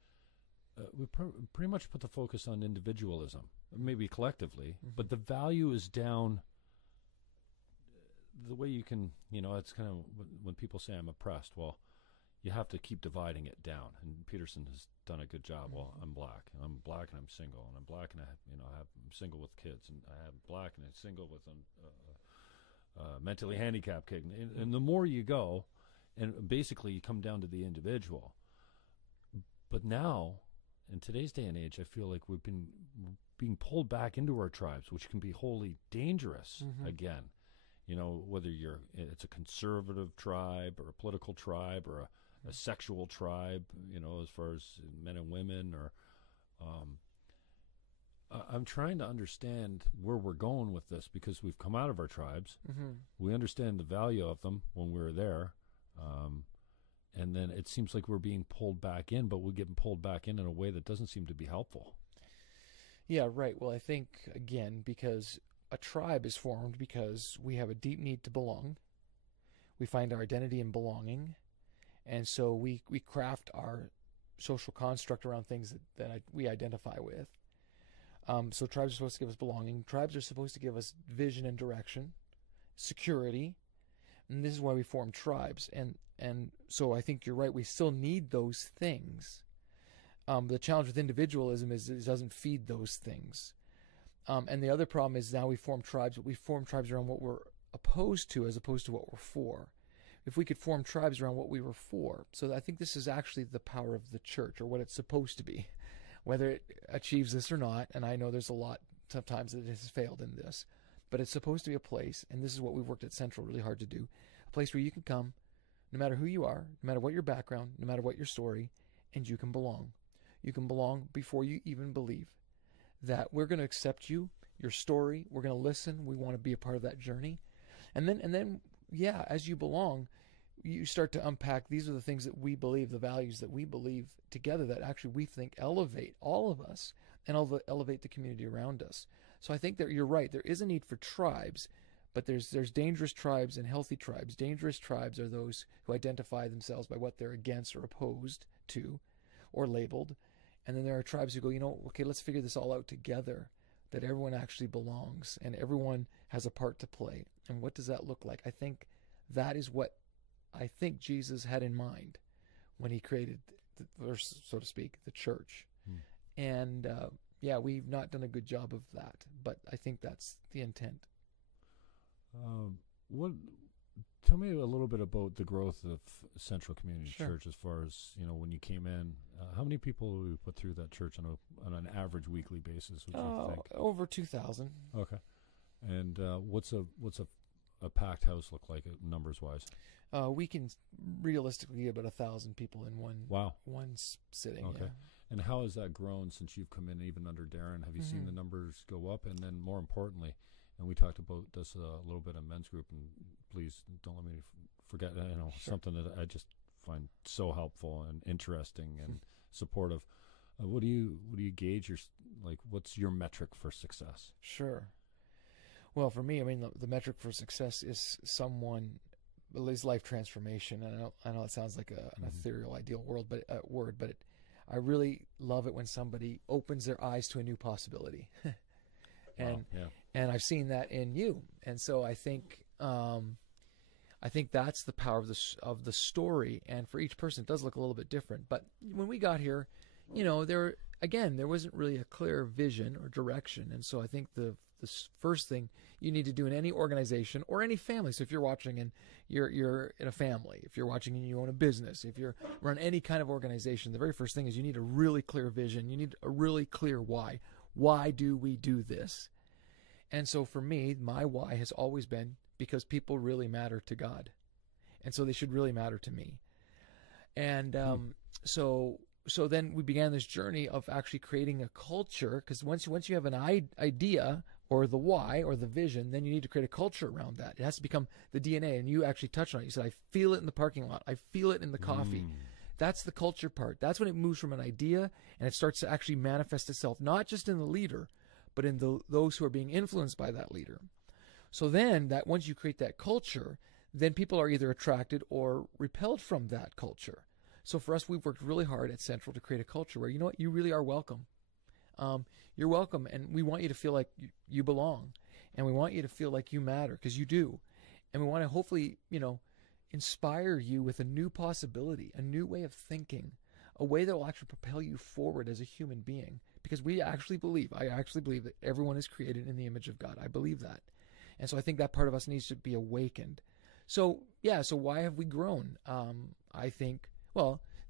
we pretty much put the focus on individualism, maybe collectively, but the value is down. The way you can, it's kind of when people say I'm oppressed, well, you have to keep dividing it down. And Peterson has done a good job. Well, I'm black and I'm single, and I'm black and I'm single with kids, and I have black and I'm single with a mentally handicapped kid. And the more you go, and basically you come down to the individual. But now, in today's day and age, I feel like we've been being pulled back into our tribes, which can be wholly dangerous again. Whether it's a conservative tribe or a political tribe or a sexual tribe, as far as men and women, or I'm trying to understand where we're going with this, because we've come out of our tribes. We understand the value of them when we were there. And then it seems like we're being pulled back in, but we're getting pulled back in a way that doesn't seem to be helpful. Yeah, right. Well, I think, again, because a tribe is formed because we have a deep need to belong. We find our identity in belonging. And so we craft our social construct around things that we identify with. So tribes are supposed to give us belonging. Tribes are supposed to give us vision and direction, security. And this is why we form tribes. And so I think you're right. We still need those things. The challenge with individualism is it doesn't feed those things. And the other problem is now we form tribes, but we form tribes around what we're opposed to as opposed to what we're for. If we could form tribes around what we were for. So I think this is actually the power of the church, or what it's supposed to be, whether it achieves this or not. And I know there's a lot sometimes that it has failed in this, but it's supposed to be a place, and this is what we've worked at Central really hard to do, a place where you can come, no matter who you are, no matter what your background, no matter what your story, and you can belong. You can belong before you even believe that we're going to accept you, your story. We're going to listen. We want to be a part of that journey. And then, yeah, as you belong, you start to unpack, these are the things that we believe, the values that we believe together that actually we think elevate all of us and elevate the community around us. So I think that you're right. There is a need for tribes, but there's dangerous tribes and healthy tribes. Dangerous tribes are those who identify themselves by what they're against or opposed to or labeled. And then there are tribes who go, okay, let's figure this all out together, that everyone actually belongs and everyone has a part to play. And what does that look like? I think that is what I think Jesus had in mind when he created, so to speak, the church. And yeah, we've not done a good job of that, but I think that's the intent. Tell me a little bit about the growth of Central Community Church, as far as, when you came in. How many people do we put through that church on an average weekly basis, would you think? Over 2,000. Okay. And what's a packed house look like, numbers wise? We can realistically get about 1,000 people in one sitting. Okay. Yeah. And how has that grown since you've come in, even under Darren? Have you seen the numbers go up? And then more importantly, and we talked about this a little bit on men's group, and please don't let me forget, something that I just find so helpful and interesting and supportive. What do you gauge what's your metric for success? Sure. Well, for me, the metric for success is life transformation. And I know it sounds like an ethereal, ideal word, but I really love it when somebody opens their eyes to a new possibility. And I've seen that in you. And so I think that's the power of the story. And for each person, it does look a little bit different. But when we got here, there wasn't really a clear vision or direction. And so I think the first thing you need to do in any organization or any family. So if you're watching and you're in a family, if you're watching and you own a business, if you're run any kind of organization, the very first thing is you need a really clear vision. You need a really clear why. Why do we do this? And so for me, my why has always been because people really matter to God. And so they should really matter to me. And so then we began this journey of actually creating a culture, because once you have an idea, or the why or the vision, then you need to create a culture around that. It has to become the DNA. And you actually touched on it. You said, I feel it in the parking lot. I feel it in the coffee. That's the culture part. That's when it moves from an idea and it starts to actually manifest itself, not just in the leader, but in those who are being influenced by that leader. So then that once you create that culture, then people are either attracted or repelled from that culture. So for us, we've worked really hard at Central to create a culture where, you know what, you really are welcome. You're welcome, and we want you to feel like you belong, and we want you to feel like you matter, because you do. And we want to hopefully, inspire you with a new possibility, a new way of thinking, a way that will actually propel you forward as a human being. Because I actually believe that everyone is created in the image of God. I believe that. And so I think that part of us needs to be awakened. So, so why have we grown? I think,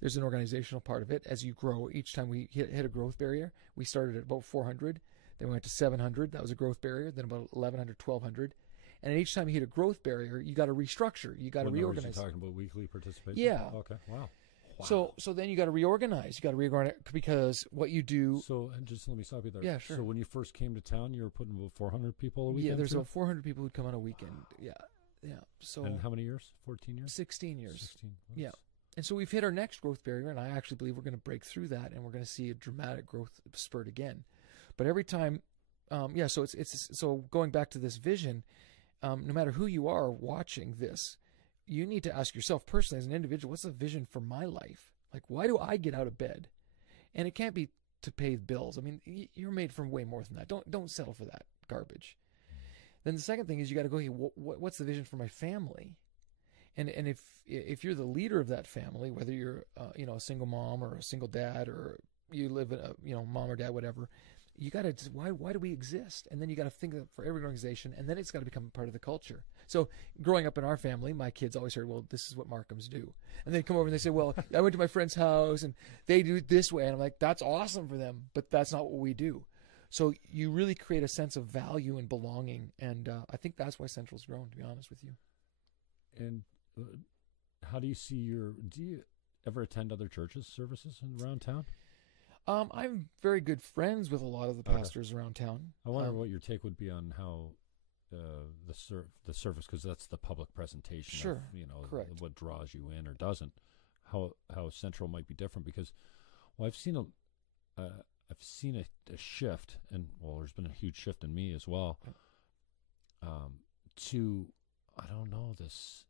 there's an organizational part of it. As you grow, each time we hit a growth barrier, we started at about 400, then we went to 700. That was a growth barrier. Then about 1,100, 1,200. And each time you hit a growth barrier, you got to restructure. You got to reorganize. You're talking about weekly participation? Yeah. Okay. Wow. So then you got to reorganize. You got to reorganize because what you do. So, and just let me stop you there. Yeah, sure. So when you first came to town, you were putting about 400 people a weekend? Yeah, there's about 400 people who'd come on a weekend. Yeah. So. And how many years? 14 years? 16 years. 16. Yeah. And so we've hit our next growth barrier, and I actually believe we're going to break through that, and we're going to see a dramatic growth spurt again. But every time, so so going back to this vision, no matter who you are watching this, you need to ask yourself personally as an individual, what's the vision for my life? Like, why do I get out of bed? And it can't be to pay bills. I mean, you're made from way more than that. Don't settle for that garbage. Then the second thing is you got to go, hey, what's the vision for my family? And if you're the leader of that family, whether you're a single mom or a single dad, or you live in a mom or dad, whatever, you got to why do we exist? And then you got to think of for every organization, and then it's got to become part of the culture. So growing up in our family, my kids always heard, well, this is what Markhams do, and they come over and they say, well, I went to my friend's house and they do it this way, and I'm like, that's awesome for them, but that's not what we do. So you really create a sense of value and belonging, and I think that's why Central's grown, to be honest with you. And how do you see do you ever attend other churches' services around town? I'm very good friends with a lot of the pastors around town. I wonder what your take would be on how the service, because that's the public presentation. Sure, of, correct. What draws you in or doesn't. How Central might be different, because I've seen a shift, and there's been a huge shift in me as well. To I don't know this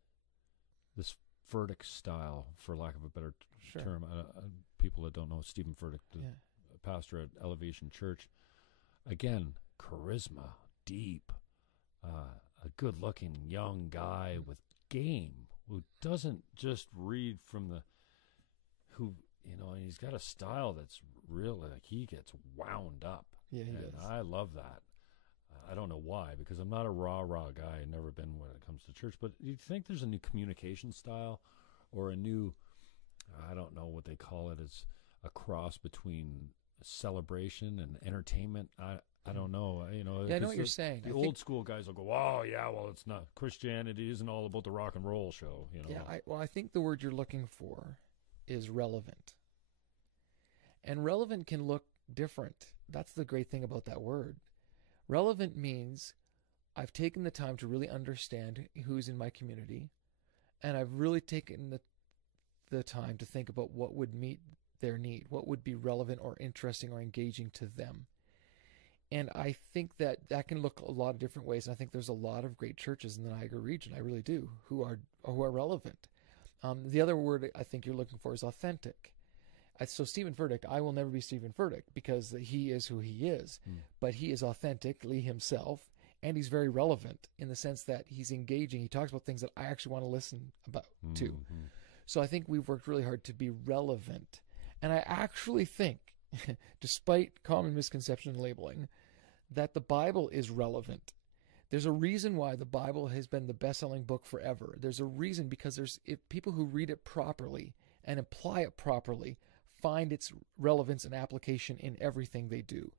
Furtick style, for lack of a better term. People that don't know Stephen Furtick, the pastor at Elevation Church, again, charisma, deep, a good-looking young guy with game who doesn't just read from and he's got a style that's really like he gets wound up. Yeah, he does. I love that. I don't know why, because I'm not a rah guy. I've never been when it comes to church. But do you think there's a new communication style, or a new, I don't know what they call it, as a cross between celebration and entertainment? I don't know. I know what you're saying. The old school guys will go, oh, yeah, well, it's not. Christianity isn't all about the rock and roll show. Yeah, I think the word you're looking for is relevant. And relevant can look different. That's the great thing about that word. Relevant means I've taken the time to really understand who's in my community, and I've really taken the time to think about what would meet their need, what would be relevant or interesting or engaging to them. And I think that can look a lot of different ways. And I think there's a lot of great churches in the Niagara region, I really do, who are relevant. The other word I think you're looking for is authentic. So Stephen Furtick, I will never be Stephen Furtick, because he is who he is, but he is authentically himself, and he's very relevant in the sense that he's engaging. He talks about things that I actually want to listen about to. So I think we've worked really hard to be relevant. And I actually think, despite common misconception and labeling, that the Bible is relevant. There's a reason why the Bible has been the best-selling book forever. There's a reason, because if people who read it properly and apply it properly find its relevance and application in everything they do.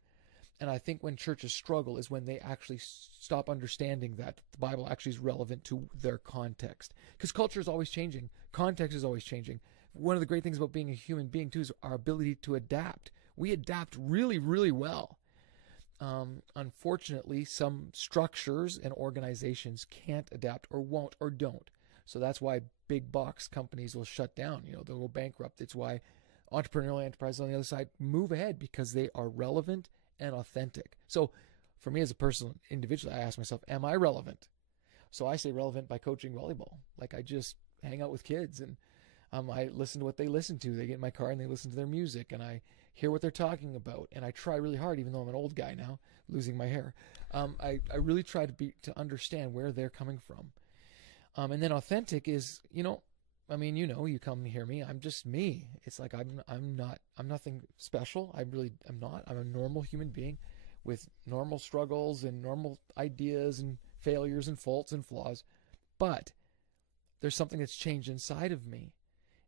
And I think when churches struggle is when they actually stop understanding that the Bible actually is relevant to their context. Because culture is always changing. Context is always changing. One of the great things about being a human being, too, is our ability to adapt. We adapt really, really well. unfortunately, some structures and organizations can't adapt or won't or don't. So that's why big box companies will shut down. They'll go bankrupt. It's why entrepreneurial enterprises on the other side move ahead, because they are relevant and authentic. So for me as a personal individual, I ask myself, am I relevant? So I say relevant by coaching volleyball. Like, I just hang out with kids, and I listen to what they listen to. They get in my car and they listen to their music, and I hear what they're talking about. And I try really hard, even though I'm an old guy now, losing my hair. I really try to understand where they're coming from. And then authentic is, you come to hear me. I'm just me. It's like I'm nothing special. I'm not. I'm a normal human being with normal struggles and normal ideas and failures and faults and flaws. But there's something that's changed inside of me.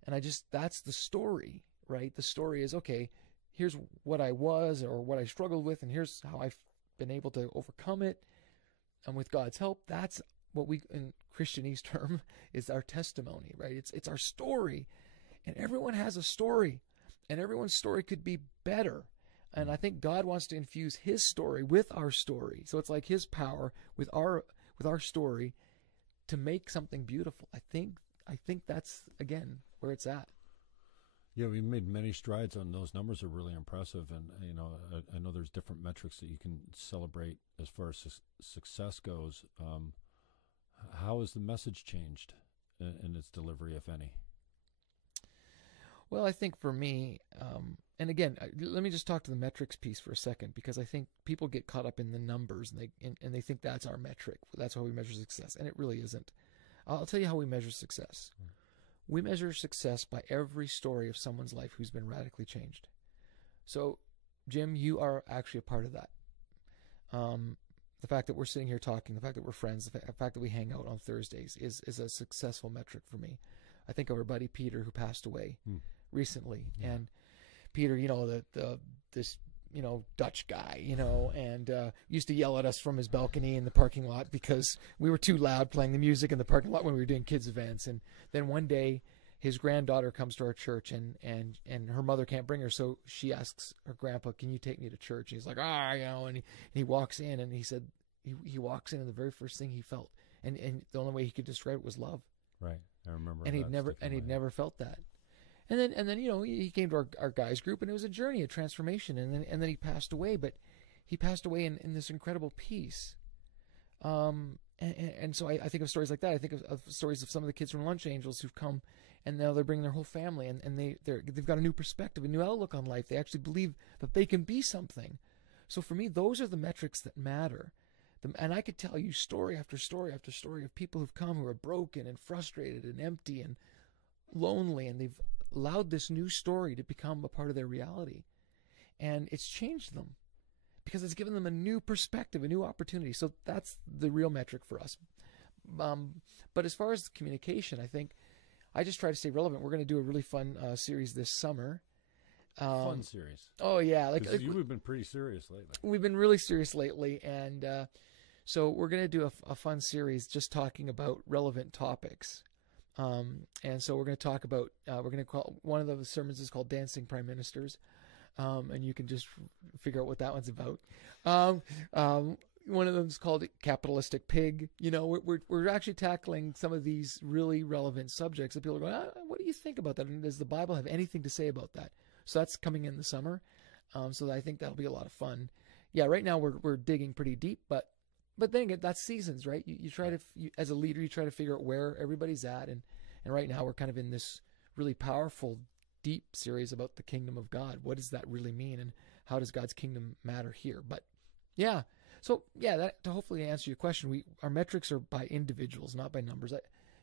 And that's the story, right? The story is, okay, here's what I was or what I struggled with, and here's how I've been able to overcome it. And with God's help, that's what we, in Christianese term, is our testimony, right? It's our story. And everyone has a story, and everyone's story could be better. And I think God wants to infuse his story with our story. So it's like his power with our story to make something beautiful. I think that's, again, where it's at. Yeah, we made many strides on those. Numbers are really impressive, and I know there's different metrics that you can celebrate as far as success goes. How has the message changed in its delivery, if any? Well, I think for me, and again, let me just talk to the metrics piece for a second, because I think people get caught up in the numbers, and they think that's our metric. That's how we measure success, and it really isn't. I'll tell you how we measure success. We measure success by every story of someone's life who's been radically changed. So, Jim, you are actually a part of that. The fact that we're sitting here talking, the fact that we're friends, the fact that we hang out on Thursdays is a successful metric for me. I think of our buddy Peter, who passed away recently. Yeah. And Peter, this Dutch guy, and used to yell at us from his balcony in the parking lot because we were too loud playing the music in the parking lot when we were doing kids events. And then one day his granddaughter comes to our church, and her mother can't bring her, so she asks her grandpa, "Can you take me to church?" And he's like, and he walks in, and he said he walks in, and the very first thing he felt, and the only way he could describe it was love. Right, I remember. And he'd never felt that. And then he came to our guys group, and it was a journey, a transformation, and then he passed away. But he passed away in this incredible peace. And so I think of stories like that. I think of stories of some of the kids from Lunch Angels who've come, and now they're bringing their whole family, and they've got a new perspective, a new outlook on life. They actually believe that they can be something. So for me, those are the metrics that matter. And I could tell you story after story after story of people who've come who are broken and frustrated and empty and lonely, and they've allowed this new story to become a part of their reality. And it's changed them because it's given them a new perspective, a new opportunity. So that's the real metric for us. But as far as communication, I think I just try to stay relevant. We're going to do a really fun series this summer. Fun series. Oh, yeah. Like you've been pretty serious lately. We've been really serious lately. And so we're going to do a fun series just talking about relevant topics. And so we're going to talk about, we're going to call, one of the sermons is called Dancing Prime Ministers. And you can just figure out what that one's about. One of them is called Capitalistic Pig. We're actually tackling some of these really relevant subjects that people are going, what do you think about that? And does the Bible have anything to say about that? So that's coming in the summer. So I think that'll be a lot of fun. Yeah, right now we're digging pretty deep, but then again, that's seasons, right? You try to, as a leader, you try to figure out where everybody's at. And right now we're kind of in this really powerful, deep series about the kingdom of God. What does that really mean? And how does God's kingdom matter here? But yeah, so yeah, that, to hopefully answer your question, our metrics are by individuals, not by numbers.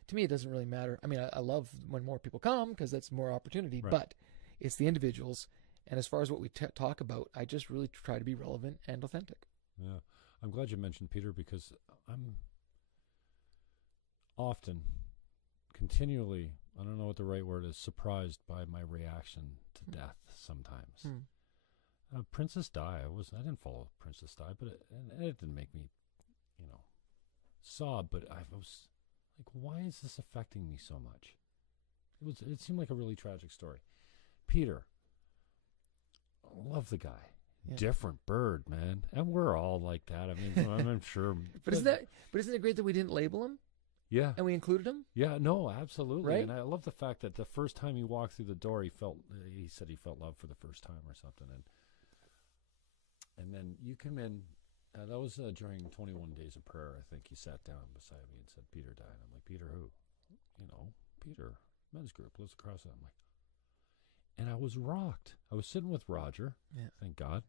To me, it doesn't really matter. I mean, I love when more people come because that's more opportunity, right. But it's the individuals. And as far as what we talk about, I just really try to be relevant and authentic. Yeah. I'm glad you mentioned Peter, because I'm often, continually, I don't know what the right word is, surprised by my reaction to death sometimes. Princess Di, I didn't follow Princess Di, but it didn't make me, sob, but I was like, why is this affecting me so much? It seemed like a really tragic story. Peter, love the guy. different bird, man. And we're all like that. I mean, I'm sure. But isn't it great that we didn't label him? Yeah. And we included him? Yeah, no, absolutely. Right? And I love the fact that the first time he walked through the door, he said he felt love for the first time or something. And then you come in, that was during 21 Days of Prayer, I think. He sat down beside me and said, Peter died. I'm like, Peter who? Peter, men's group, lives across it. I'm like, and I was rocked. I was sitting with Roger, thank God.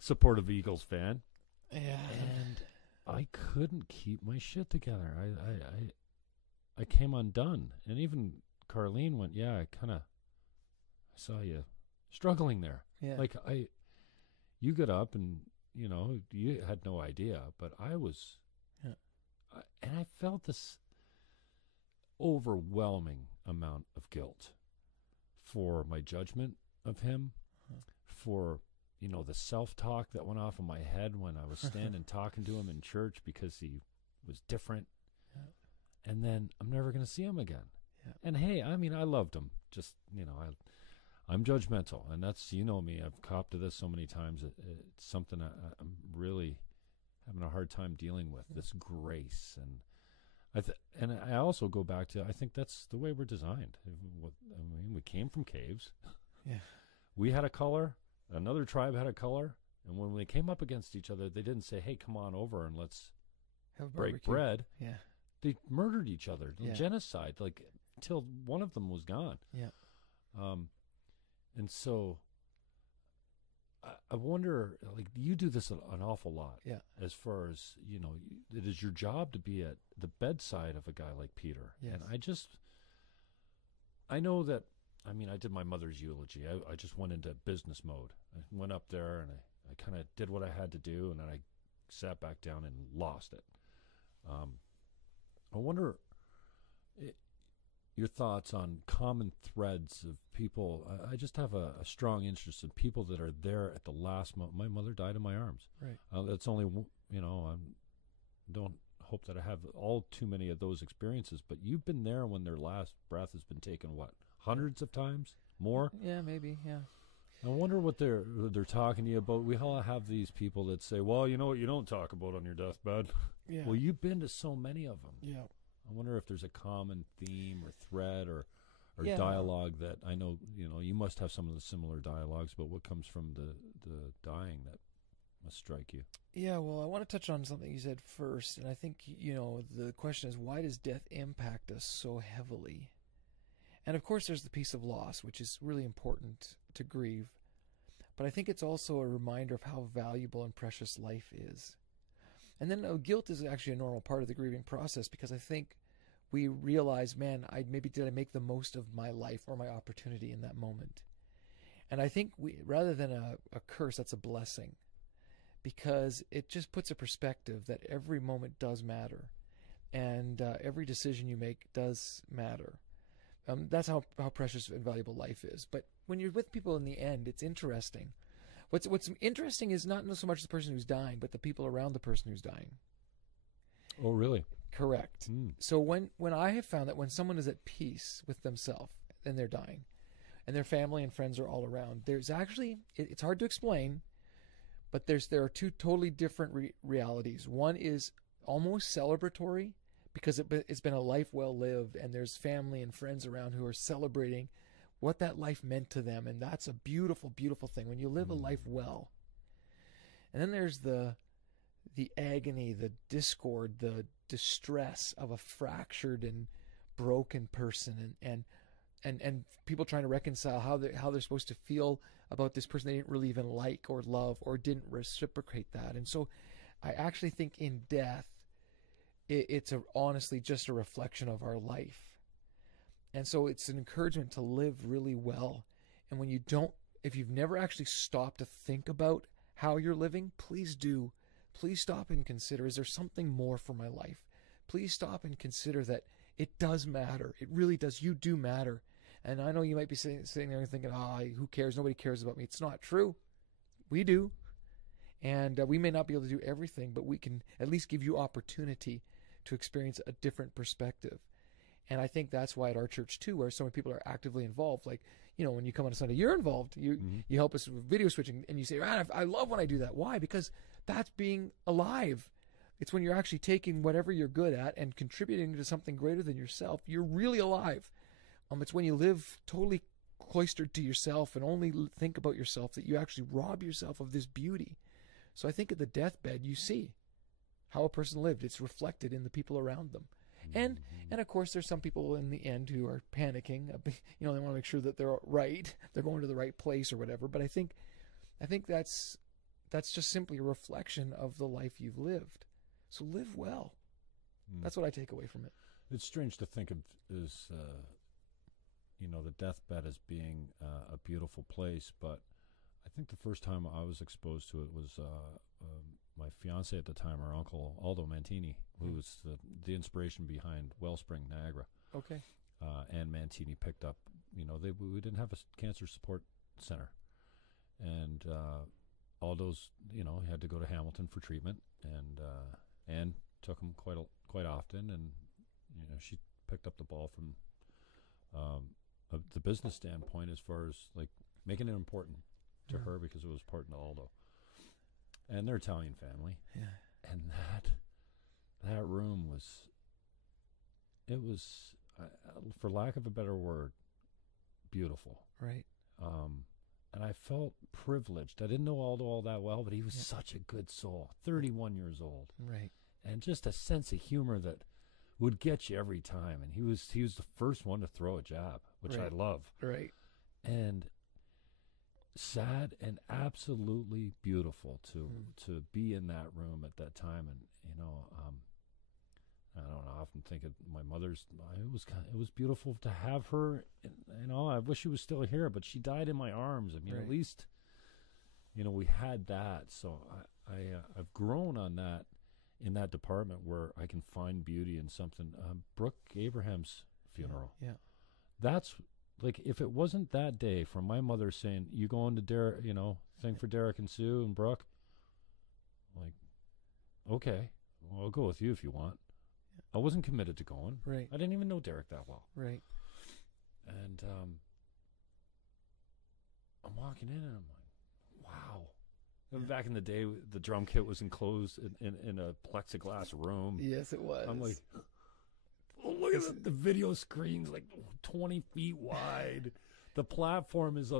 Supportive Eagles fan. Yeah. And I couldn't keep my shit together. I came undone. And even Carlene went, I saw you struggling there. Yeah. Like you got up and, you had no idea, but I was, and I felt this overwhelming amount of guilt for my judgment of him, for, the self-talk that went off in my head when I was standing talking to him in church because he was different. Yeah. And then I'm never going to see him again. Yeah. And hey, I mean, I loved him. Just, I'm judgmental, and that's, me, I've copped to this so many times. It's something I'm really having a hard time dealing with, this grace. And I also go back to, I think that's the way we're designed. We came from caves. Yeah. We had a color, another tribe had a color, and when they came up against each other, they didn't say, hey, come on over and let's break bread. Yeah. They murdered each other, Yeah. genocide, till one of them was gone. Yeah. And so I wonder, you do this an awful lot. Yeah. As far as, it is your job to be at the bedside of a guy like Peter. Yes. And I know that, I did my mother's eulogy. I just went into business mode. I went up there and I kind of did what I had to do, and then I sat back down and lost it. I wonder your thoughts on common threads of people. I just have a strong interest in people that are there at the last moment. My mother died in my arms. Right. That's only, I don't hope that I have all too many of those experiences, but you've been there when their last breath has been taken, hundreds of times? More? Yeah, maybe, yeah. I wonder what they're talking to you about. We all have these people that say, well, you know what you don't talk about on your deathbed? Yeah. Well, you've been to so many of them. Yeah. I wonder if there's a common theme or thread or Yeah. dialogue that I know, you must have some of the similar dialogues, but what comes from the dying that must strike you? Yeah, well, I want to touch on something you said first, and I think, the question is, why does death impact us so heavily? And of course there's the piece of loss, which is really important to grieve, but I think it's also a reminder of how valuable and precious life is. And then guilt is actually a normal part of the grieving process, because I think we realize, man, did I make the most of my life or my opportunity in that moment? And I think rather than a curse, that's a blessing, because it just puts a perspective that every moment does matter, and every decision you make does matter. That's how precious and valuable life is. But when you're with people in the end, it's interesting. What's interesting is not so much the person who's dying, but the people around the person who's dying. Oh, really? Correct. So when I have found that when someone is at peace with themselves and they're dying, and their family and friends are all around, there's actually, it's hard to explain, but there are two totally different realities. One is almost celebratory, because it's been a life well lived, and there's family and friends around who are celebrating what that life meant to them, and that's a beautiful, beautiful thing when you live a life well. And then there's the agony, the discord, the distress of a fractured and broken person, and people trying to reconcile how they're supposed to feel about this person they didn't really even like or love or didn't reciprocate that. And so I actually think in death, it's honestly just a reflection of our life. And so it's an encouragement to live really well. And when if you've never actually stopped to think about how you're living, please do. Please stop and consider, is there something more for my life? Please stop and consider that it does matter. It really does. You do matter. And I know you might be sitting there and thinking, who cares? Nobody cares about me. It's not true. We do. And we may not be able to do everything, but we can at least give you opportunity to experience a different perspective. And I think that's why at our church too, where so many people are actively involved, like, you know, when you come on a Sunday, you're involved. You help us with video switching, and you say, man, I love when I do that. Why? Because that's being alive. It's when you're actually taking whatever you're good at and contributing to something greater than yourself. You're really alive. It's when you live totally cloistered to yourself and only think about yourself that you actually rob yourself of this beauty. So I think at the deathbed, you see how a person lived. It's reflected in the people around them. And of course, there's some people in the end who are panicking. You know, they want to make sure that they're right, they're going to the right place or whatever. But I think that's just simply a reflection of the life you've lived. So live well. That's what I take away from it. It's strange to think of as, you know, the deathbed as being a beautiful place, but I think the first time I was exposed to it was my fiance at the time, our uncle Aldo Mantini, who was the inspiration behind Wellspring Niagara. Okay. And Mantini picked up, you know, we didn't have a cancer support center, and Aldo's, you know, he had to go to Hamilton for treatment, and took him quite often, and you know, she picked up the ball from the business standpoint as far as like making it important to her because it was important to Aldo. And they're Italian family. Yeah. And that room was, for lack of a better word, beautiful. Right. And I felt privileged. I didn't know Aldo all that well, but he was such a good soul. 31 years old. Right. And just a sense of humor that would get you every time. And he was the first one to throw a jab, which I love. Right. And sad and absolutely beautiful to be in that room at that time. And you know, I don't know, I often think of my mother's. It was beautiful to have her. You know, I wish she was still here, but she died in my arms. I mean, at least, you know, we had that. So I've grown on that in that department where I can find beauty in something. Brooke Abraham's funeral. Yeah. That's. Like, if it wasn't that day from my mother saying, you going to Derek, you know, thing for Derek and Sue and Brooke, like, okay, well, I'll go with you if you want. I wasn't committed to going. Right. I didn't even know Derek that well. Right. And I'm walking in and I'm like, wow. And back in the day, the drum kit was enclosed in a plexiglass room. Yes, it was. I'm like, oh, look at the video screen's like 20 feet wide. The platform is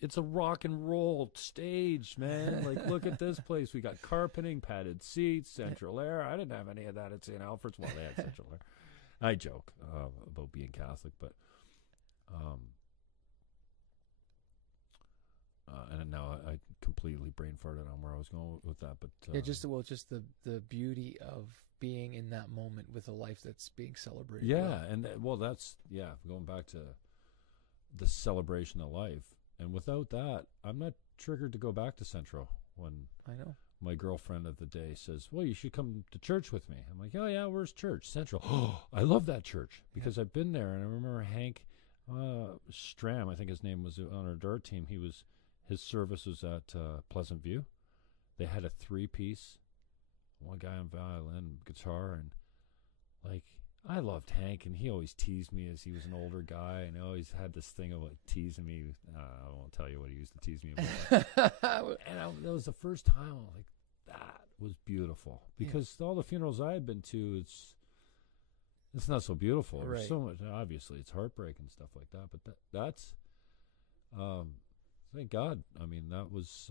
it's a rock and roll stage, man. Like, look at this place. We got carpeting, padded seats, central air. I didn't have any of that at St. Alfred's. Well, they had central air. I joke about being Catholic, but and now I completely brain farted on where I was going with that. But just the beauty of being in that moment with a life that's being celebrated. Yeah, and that's going back to the celebration of life. And without that, I'm not triggered to go back to Central when I know my girlfriend of the day says, well, you should come to church with me. I'm like, oh yeah, where's church? Central. Oh, I love that church because I've been there. And I remember Hank Stram, I think his name was on our dart team. His service was at Pleasant View. They had a 3-piece, one guy on violin, guitar, and like, I loved Hank, and he always teased me as he was an older guy, and he always had this thing of teasing me. I won't tell you what he used to tease me about. And that was the first time I was like, that was beautiful. Because all the funerals I had been to, it's not so beautiful. Right. There's so much, obviously, it's heartbreak and stuff like that, but that's, thank God. I mean, that was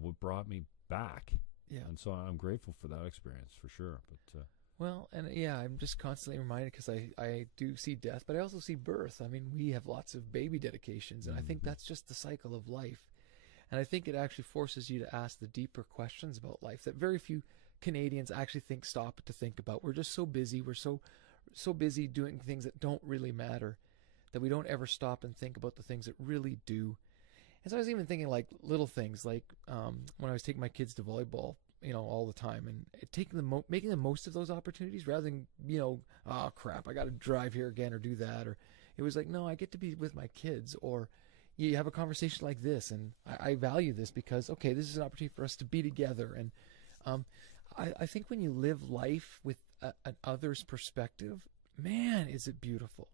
what brought me back. Yeah. And so I'm grateful for that experience, for sure. But well, and I'm just constantly reminded because I do see death, but I also see birth. I mean, we have lots of baby dedications, and I think that's just the cycle of life. And I think it actually forces you to ask the deeper questions about life that very few Canadians actually stop to think about. We're just so busy. We're so busy doing things that don't really matter that we don't ever stop and think about the things that really do. And so I was even thinking like little things like when I was taking my kids to volleyball, all the time, and making the most of those opportunities rather than, oh crap, I got to drive here again or do that. Or it was like, no, I get to be with my kids, or you have a conversation like this, and I value this because, okay, this is an opportunity for us to be together. And I think when you live life with an other's perspective, man, is it beautiful.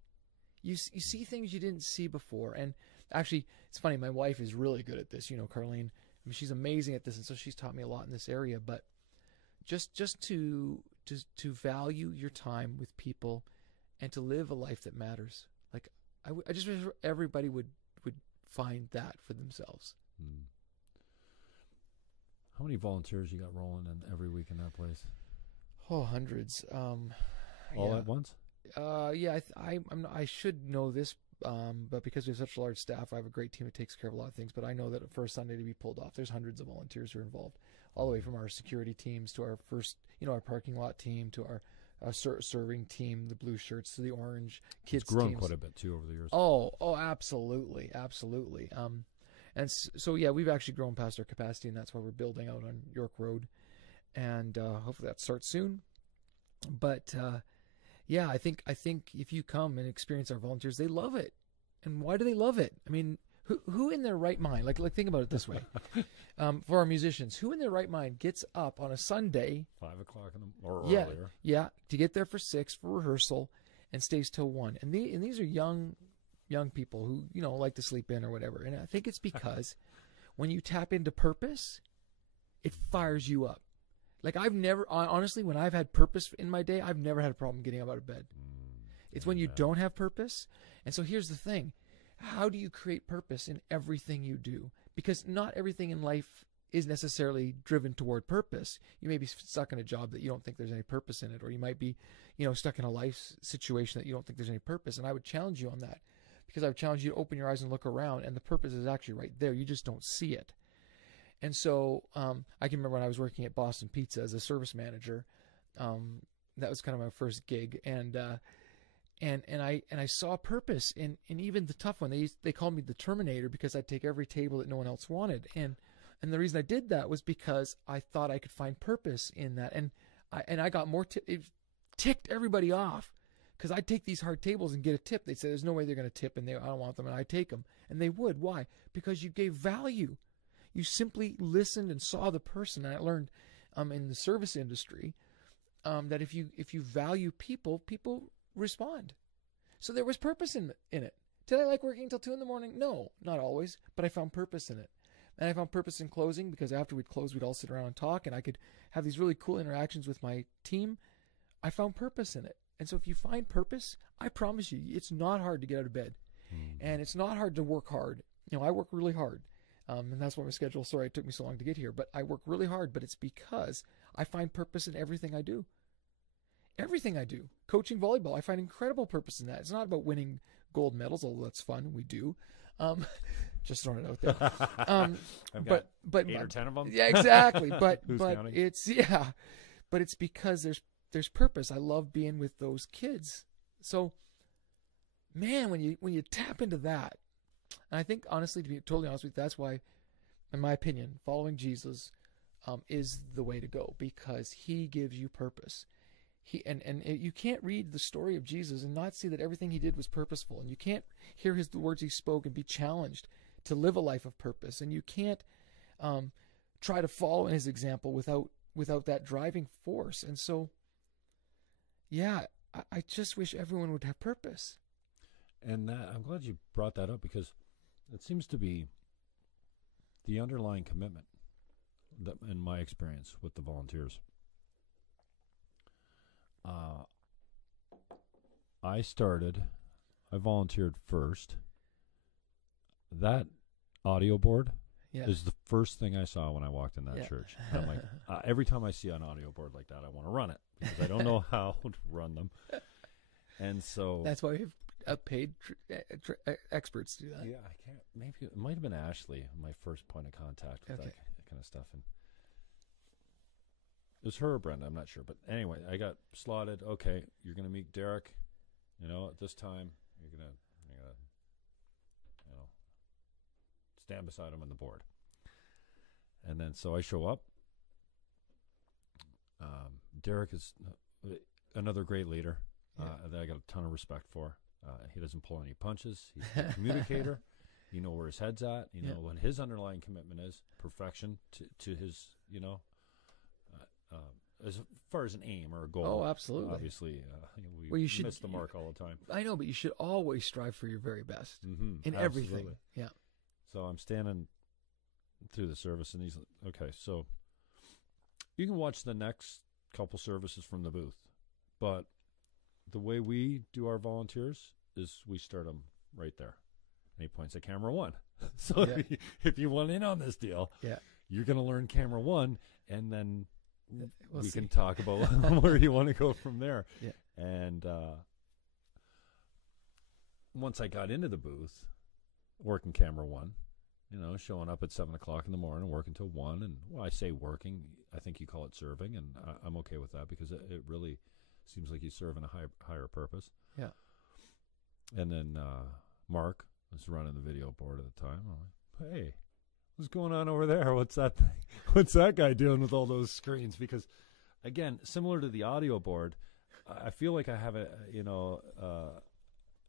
You see things you didn't see before. And actually, it's funny, my wife is really good at this, Carlene. I mean, she's amazing at this, and so she's taught me a lot in this area. But just to value your time with people and to live a life that matters. Like, I just wish everybody would find that for themselves. How many volunteers you got rolling in every week in that place? Oh, hundreds. All at once? Yeah, I should know this, but because we have such a large staff, I have a great team that takes care of a lot of things. But I know that for a Sunday to be pulled off, there's hundreds of volunteers who are involved, all the way from our security teams to our first, our parking lot team to our serving team, the blue shirts, to the orange kids. It's grown teams. quite a bit too over the years. Oh, absolutely. And so yeah, we've actually grown past our capacity, and that's why we're building out on York Road, and hopefully that starts soon. But yeah, I think if you come and experience our volunteers, they love it. And why do they love it? I mean, who in their right mind, like think about it this way, for our musicians, who in their right mind gets up on a Sunday, 5 o'clock or earlier, to get there for 6 for rehearsal, and stays till 1, and these are young people who like to sleep in or whatever. And I think it's because when you tap into purpose, it fires you up. Like, I've never, honestly, when I've had purpose in my day, I've never had a problem getting up out of bed. It's when you don't have purpose. And so here's the thing. How do you create purpose in everything you do? Because not everything in life is necessarily driven toward purpose. You may be stuck in a job that you don't think there's any purpose in it, or you might be, stuck in a life situation that you don't think there's any purpose. And I would challenge you on that, because I would challenge you to open your eyes and look around, and the purpose is actually right there. You just don't see it. And so I can remember when I was working at Boston Pizza as a service manager. That was kind of my first gig, and I saw purpose in even the tough one. They called me the Terminator because I'd take every table that no one else wanted, and the reason I did that was because I thought I could find purpose in that, and I got more. It ticked everybody off, because I'd take these hard tables and get a tip. They'd say, "There's no way they're going to tip," and I don't want them, and I take them, and they would. Why? Because you gave value. You simply listened and saw the person. And I learned in the service industry that if you value people, people respond. So there was purpose in it. Did I like working until 2 a.m? No, not always, but I found purpose in it. And I found purpose in closing, because after we'd close, we'd all sit around and talk, and I could have these really cool interactions with my team. I found purpose in it. And so if you find purpose, I promise you, it's not hard to get out of bed. And it's not hard to work hard. I work really hard. And that's why my schedule, sorry it took me so long to get here, but I work really hard, but it's because I find purpose in everything I do. Everything I do. Coaching volleyball, I find incredible purpose in that. It's not about winning gold medals, although that's fun, we do. Just throwing it out there. I've got 8 or 10 of them. Yeah, exactly. But counting? it's because there's purpose. I love being with those kids. So, man, when you tap into that, and I think, honestly, to be totally honest with you, that's why, in my opinion, following Jesus is the way to go, because he gives you purpose. You can't read the story of Jesus and not see that everything he did was purposeful, and you can't hear the words he spoke and be challenged to live a life of purpose, and you can't try to follow in his example without that driving force. And so, yeah, I just wish everyone would have purpose. And I'm glad you brought that up, because it seems to be the underlying commitment that, in my experience with the volunteers. I volunteered first. That audio board is the first thing I saw when I walked in that church. And I'm like, every time I see an audio board like that, I want to run it, because I don't know how to run them. And so that's why we have paid experts to do that. Yeah, I can't. Maybe it might have been Ashley, my first point of contact with that kind of stuff. And it was her or Brenda, I'm not sure. But anyway, I got slotted. Okay, you're going to meet Derek. At this time, you're gonna stand beside him on the board. And then so I show up. Derek is another great leader that I got a ton of respect for. He doesn't pull any punches. He's a communicator. You know where his head's at. You know what his underlying commitment is. Perfection to his, as far as an aim or a goal. Oh, absolutely. Obviously, we Well, you should miss the mark all the time. I know, but you should always strive for your very best in Absolutely. everything. Yeah. So I'm standing through the service, and he's like, okay, so you can watch the next couple services from the booth, but the way we do our volunteers is we start them right there. And he points at camera 1. So if you want in on this deal, you're going to learn camera 1, and then we can talk about where you want to go from there. Yeah. And once I got into the booth, working camera 1, showing up at 7 o'clock in the morning, working till 1. And I say working, I think you call it serving, and I'm okay with that because it really seems like you serve in a higher purpose. Yeah. And then Mark was running the video board at the time. I'm like, hey, what's going on over there? What's that thing? What's that guy doing with all those screens? Because, again, similar to the audio board, I feel like I have a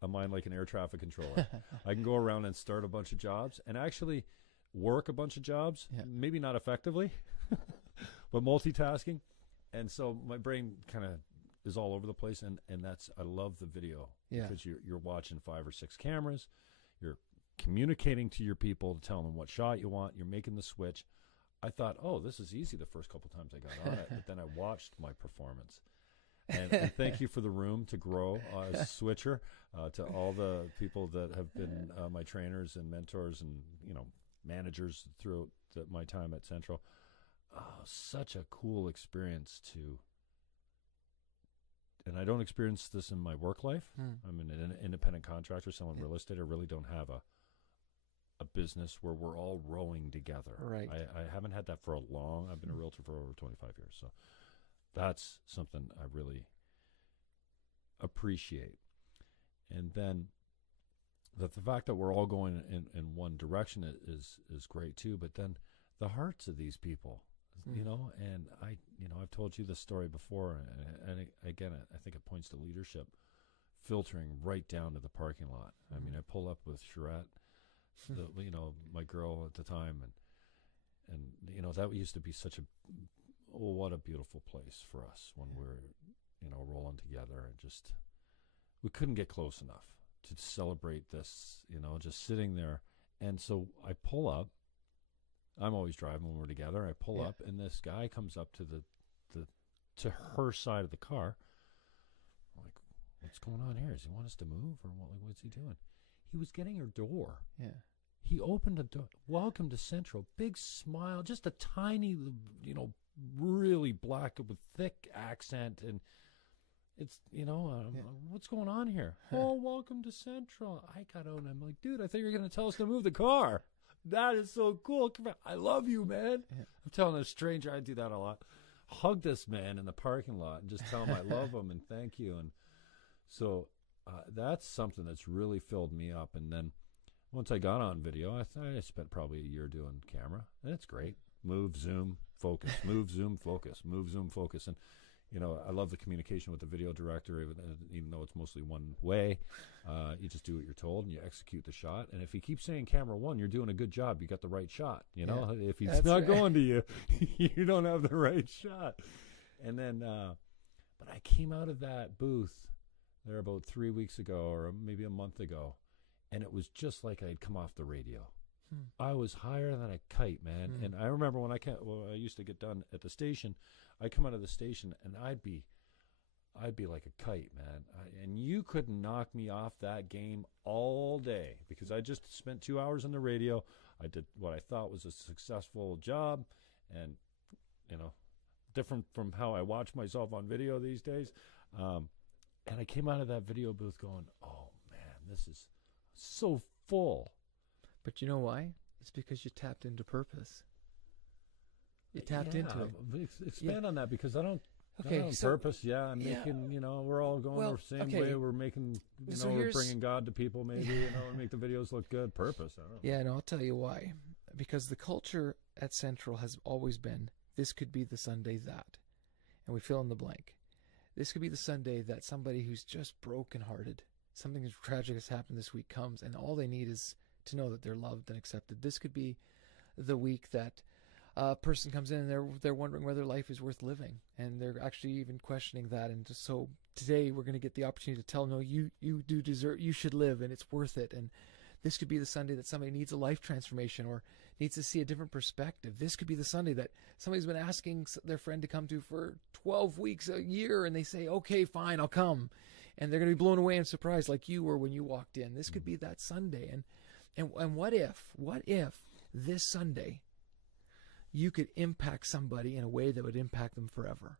mind like an air traffic controller. I can go around and start a bunch of jobs and actually work a bunch of jobs, maybe not effectively, but multitasking. And so my brain kind of is all over the place, and that's, I love the video because you're watching 5 or 6 cameras, you're communicating to your people, telling them what shot you want, you're making the switch. I thought, oh, this is easy the first couple times I got on it, but then I watched my performance. And thank you for the room to grow as a switcher, to all the people that have been my trainers and mentors and managers throughout my time at Central. Such a cool experience and I don't experience this in my work life. I'm an independent contractor selling real estate. I really don't have a business where we're all rowing together. Right. I haven't had that for a long. I've been a realtor for over 25 years, so that's something I really appreciate. And then the fact that we're all going in one direction is great too. But then the hearts of these people, and I've told you this story before, and again, I think it points to leadership filtering right down to the parking lot. I mean, I pull up with Charette, my girl at the time, and that used to be such what a beautiful place for us when we're, rolling together, and just, we couldn't get close enough to celebrate this, just sitting there. And so I pull up. I'm always driving when we're together. I pull up, and this guy comes up to to her side of the car. I'm like, what's going on here? Does he want us to move, or what's he doing? He was getting her door. Yeah. He opened a door. Welcome to Central. Big smile. Just a tiny, really black with thick accent, and it's what's going on here? Oh, welcome to Central. I got out, and I'm like, dude, I thought you were going to tell us to move the car. That is so cool. Come on. I love you, man. Yeah. I'm telling a stranger, I do that a lot. Hug this man in the parking lot and just tell him I love him and thank you. And so that's something that's really filled me up. And then once I got on video, I spent probably a year doing camera, and it's great. Move, zoom, focus. Move, zoom, focus. Move, zoom, focus. And I love the communication with the video director, even though it's mostly one way. You just do what you're told, and you execute the shot. And if he keeps saying camera 1, you're doing a good job. You got the right shot. If he's not going to you, you don't have the right shot. And then, but I came out of that booth there about 3 weeks ago, or maybe a month ago, and it was just like I'd come off the radio. I was higher than a kite, man. And I remember when I used to get done at the station, I'd come out of the station and I'd be like a kite, man. And you couldn't knock me off that game all day, because I just spent 2 hours on the radio. I did what I thought was a successful job, and different from how I watch myself on video these days. And I came out of that video booth going, oh man, this is so full. But you know why? It's because you tapped into purpose. You tapped into it. Expand on that, because I don't. Okay, purpose. Yeah, I'm making. We're all going the same way. We're making. We're bringing God to people. Maybe we make the videos look good. Purpose. I don't know. Yeah, and I'll tell you why. Because the culture at Central has always been, this could be the Sunday that, and we fill in the blank. This could be the Sunday that somebody who's just brokenhearted, something tragic has happened this week, comes, and all they need is to know that they're loved and accepted. This could be the week that a person comes in and they're wondering whether life is worth living, and they're actually even questioning that. And just so today we're going to get the opportunity to tell, no, you do deserve, you should live, and it's worth it. And this could be the Sunday that somebody needs a life transformation or needs to see a different perspective. This could be the Sunday that somebody's been asking their friend to come to for 12 weeks, a year, and they say, okay, fine, I'll come. And they're going to be blown away and surprised like you were when you walked in. This could be that Sunday. And what if this Sunday you could impact somebody in a way that would impact them forever?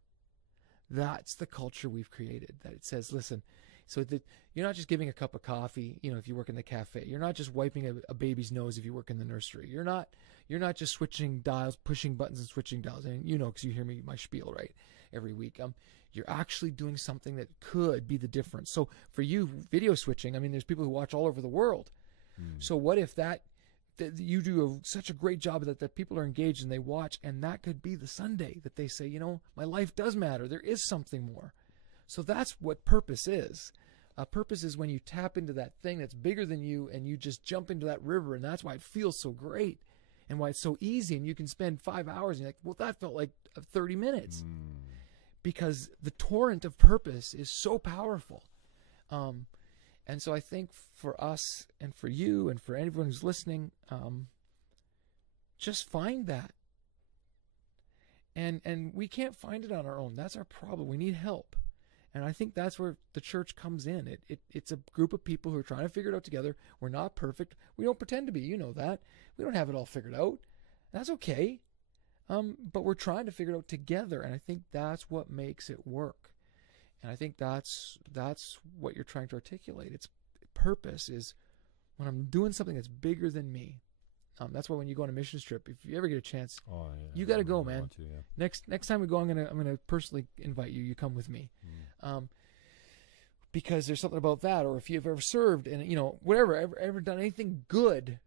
That's the culture we've created, that it says, listen, so that you're not just giving a cup of coffee, if you work in the cafe. You're not just wiping a baby's nose if you work in the nursery. You're not just switching dials, pushing buttons and switching dials. And because you hear my spiel, right, every week. You're actually doing something that could be the difference. So for you, video switching, there's people who watch all over the world. So what if that you do such a great job that people are engaged and they watch, and that could be the Sunday that they say, my life does matter. There is something more. So that's what purpose is. Purpose is when you tap into that thing that's bigger than you and you just jump into that river, and that's why it feels so great and why it's so easy, and you can spend 5 hours and you're like, well, that felt like 30 minutes. Because the torrent of purpose is so powerful. And so I think for us and for you and for anyone who's listening, just find that. And we can't find it on our own. That's our problem. We need help. And I think that's where the church comes in. It's a group of people who are trying to figure it out together. We're not perfect. We don't pretend to be. You know that. We don't have it all figured out. That's okay. But we're trying to figure it out together, and I think that's what makes it work. And I think that's what you're trying to articulate. It's purpose is when I'm doing something that's bigger than me. That's why when you go on a mission trip, if you ever get a chance, you got to go, man. Next time we go, I'm gonna personally invite you. You come with me, because there's something about that. Or if you've ever served and whatever, ever done anything good,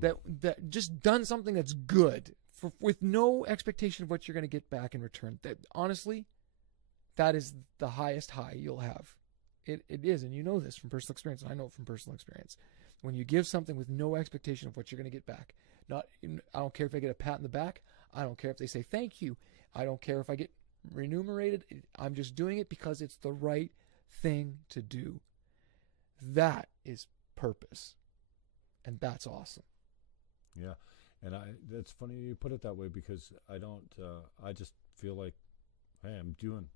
that just done something that's good. With no expectation of what you're going to get back in return. That honestly, that is the highest high you'll have. It is, and you know this from personal experience, and I know it from personal experience. When you give something with no expectation of what you're going to get back, I don't care if I get a pat in the back. I don't care if they say thank you. I don't care if I get remunerated. I'm just doing it because it's the right thing to do. That is purpose, and that's awesome. Yeah. And it's funny you put it that way, because I just feel like, hey, I'm doing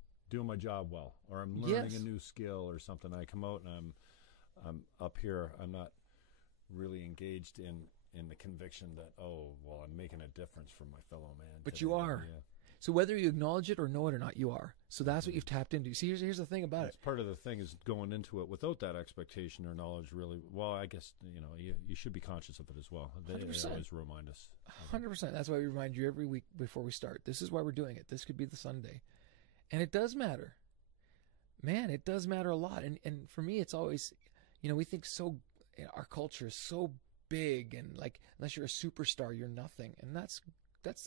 my job well, or I'm learning a new skill or something. I come out and I'm up here. I'm not really engaged in the conviction that, I'm making a difference for my fellow man. But today. you are. Yeah. So whether you acknowledge it or know it or not, you are. So that's what you've tapped into. See, here's the thing about it. Part of the thing is going into it without that expectation or knowledge. Really, well, I guess you should be conscious of it as well. They 100%. always remind us. 100%. That's why we remind you every week before we start. This is why we're doing it. This could be the Sunday, and it does matter. Man, it does matter a lot. And for me, it's always, we think our culture is so big, and like unless you're a superstar, you're nothing, and that's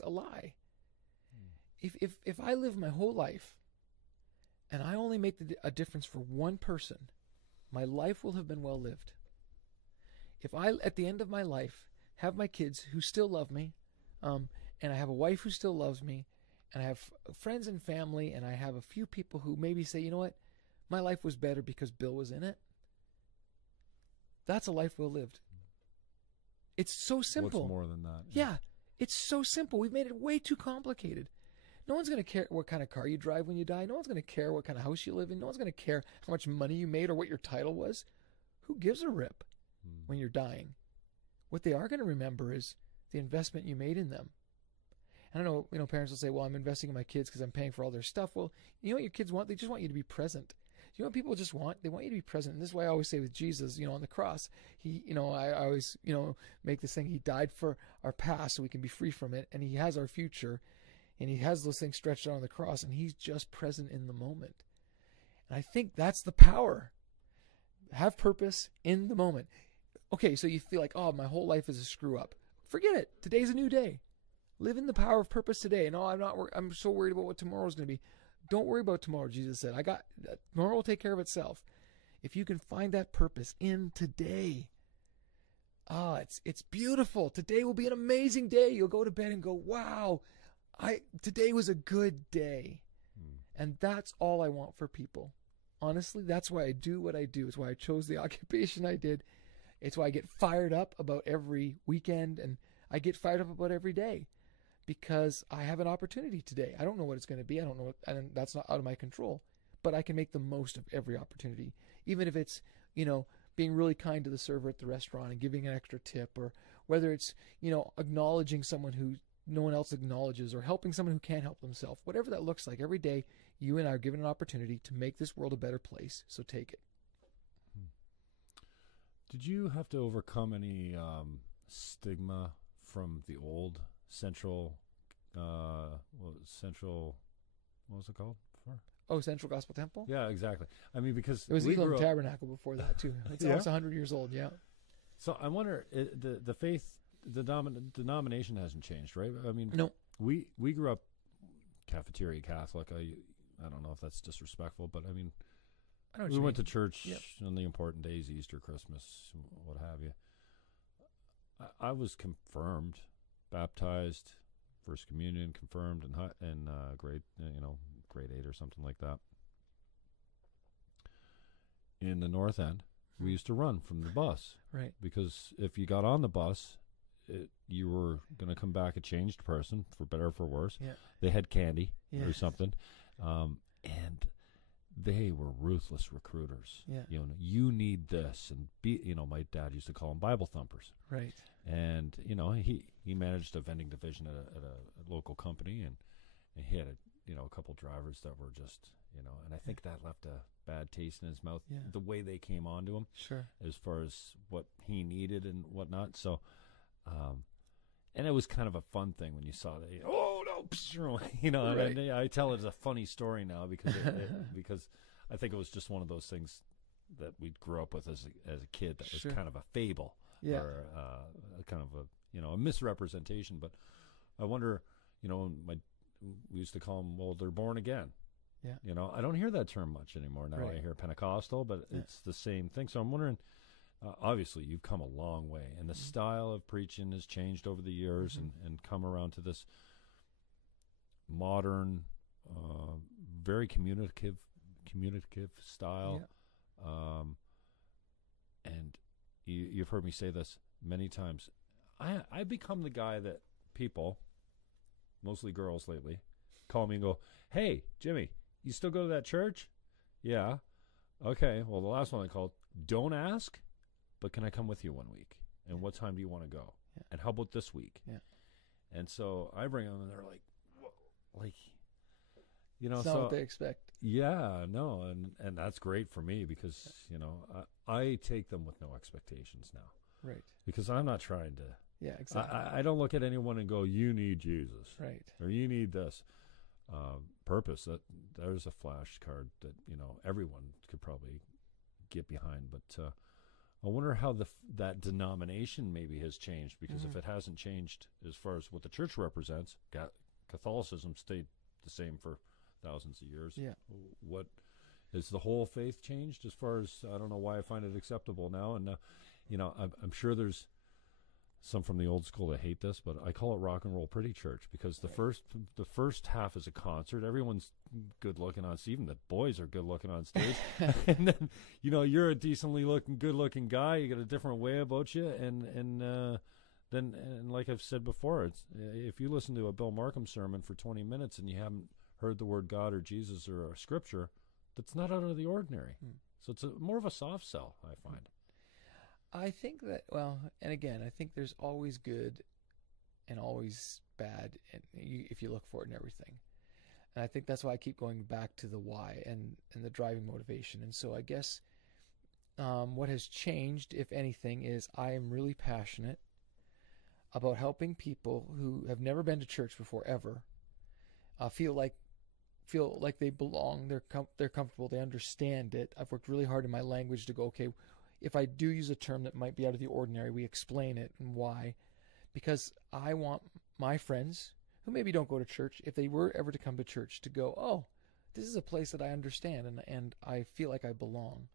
a lie. If I live my whole life and I only make a difference for one person, my life will have been well lived. If I, at the end of my life, have my kids who still love me, and I have a wife who still loves me, and I have friends and family, and I have a few people who maybe say, you know what, my life was better because Bill was in it, that's a life well lived. It's so simple. What's more than that? Yeah, it's so simple. We've made it way too complicated. No one's going to care what kind of car you drive when you die. No one's going to care what kind of house you live in. No one's going to care how much money you made or what your title was. Who gives a rip when you're dying? What they are going to remember is the investment you made in them. And I know, parents will say, well, I'm investing in my kids because I'm paying for all their stuff. Well, you know what your kids want? They just want you to be present. You know what people just want? They want you to be present. And this is why I always say with Jesus, on the cross, he, I always, make this thing. He died for our past so we can be free from it. And he has our future. And he has those things stretched out on the cross, and he's just present in the moment. And I think that's the power. Have purpose in the moment. Okay, so you feel like, my whole life is a screw up. Forget it. Today's a new day. Live in the power of purpose today. And I'm so worried about what tomorrow's going to be. Don't worry about tomorrow, Jesus said. Tomorrow will take care of itself. If you can find that purpose in today, it's beautiful. Today will be an amazing day. You'll go to bed and go, wow, today was a good day. And that's all I want for people. Honestly, that's why I do what I do. It's why I chose the occupation I did. It's why I get fired up about every weekend, and I get fired up about every day, because I have an opportunity today. I don't know what it's going to be. I don't know, and that's not out of my control. But I can make the most of every opportunity, even if it's, being really kind to the server at the restaurant and giving an extra tip, or whether it's, acknowledging someone who no one else acknowledges, or helping someone who can't help themselves. Whatever that looks like, every day you and I are given an opportunity to make this world a better place. So take it. Did you have to overcome any stigma from the old Central, what was it called before? Oh, Central Gospel Temple? Yeah, exactly. I mean, because it was Elam Tabernacle before that too. It's almost 100 years old. Yeah. So I wonder, the faith, the denomination hasn't changed, right? I mean, no. We grew up cafeteria Catholic. I don't know if that's disrespectful, but I mean, we went to church on the important days, Easter, Christmas, what have you. I was confirmed, baptized, First Communion, confirmed in grade 8 or something like that. In the North End, we used to run from the bus, right? Because if you got on the bus, you were going to come back a changed person, for better or for worse. Yeah. They had candy or something, and they were ruthless recruiters. Yeah. You need this, and my dad used to call them Bible thumpers. Right. And he managed a vending division at a local company, and he had a couple drivers that were just and I think that left a bad taste in his mouth. Yeah. The way they came on to him, sure, as far as what he needed and whatnot. So, and it was kind of a fun thing when you saw that. Oh no, right. And I tell it as a funny story now because because I think it was just one of those things that we grew up with as a kid that was sure. kind of a fable. Yeah. Or kind of a misrepresentation. But I wonder, we used to call them, well, they're born again. Yeah. I don't hear that term much anymore. Now right. I hear Pentecostal, but it's the same thing. So I'm wondering, obviously you've come a long way, and the style of preaching has changed over the years and come around to this modern, very communicative style. Yeah. And you've heard me say this many times. I become the guy that people, mostly girls lately, call me and go, "Hey, Jimmy, you still go to that church?" "Yeah." "Okay, well, the last one I called, don't ask, but can I come with you one week? And what time do you want to go? Yeah. And how about this week?" Yeah. And so I bring them, and they're like, "Whoa," like, it's not what they expect. Yeah, no, and that's great for me because, I take them with no expectations now. Right. Because I'm not trying to. Yeah, exactly. I don't look at anyone and go, "You need Jesus." Right. Or "You need this." Purpose, there's a flashcard that, everyone could probably get behind. But I wonder how that denomination maybe has changed, because if it hasn't changed as far as what the church represents, Catholicism stayed the same for thousands of years. Yeah. What is the whole faith changed as far as, I don't know why I find it acceptable now. And, I'm sure there's some from the old school that hate this, but I call it rock and roll pretty church, because the first half is a concert. Everyone's good looking on stage. Even the boys are good looking on stage. And then, you're a decently good looking guy. You got a different way about you. And like I've said before, if you listen to a Bill Markham sermon for 20 minutes and you haven't heard the word God or Jesus or a scripture, that's not out of the ordinary. So it's more of a soft sell, I find. I think that, and again, I think there's always good and always bad, and if you look for it in everything. And I think that's why I keep going back to the why and the driving motivation. And so I guess what has changed, if anything, is I am really passionate about helping people who have never been to church before ever feel like they belong. They're comfortable. They understand it. I've worked really hard in my language to go, okay, if I do use a term that might be out of the ordinary, we explain it and why. Because I want my friends who maybe don't go to church, if they were ever to come to church, to go, oh, this is a place that I understand and I feel like I belong.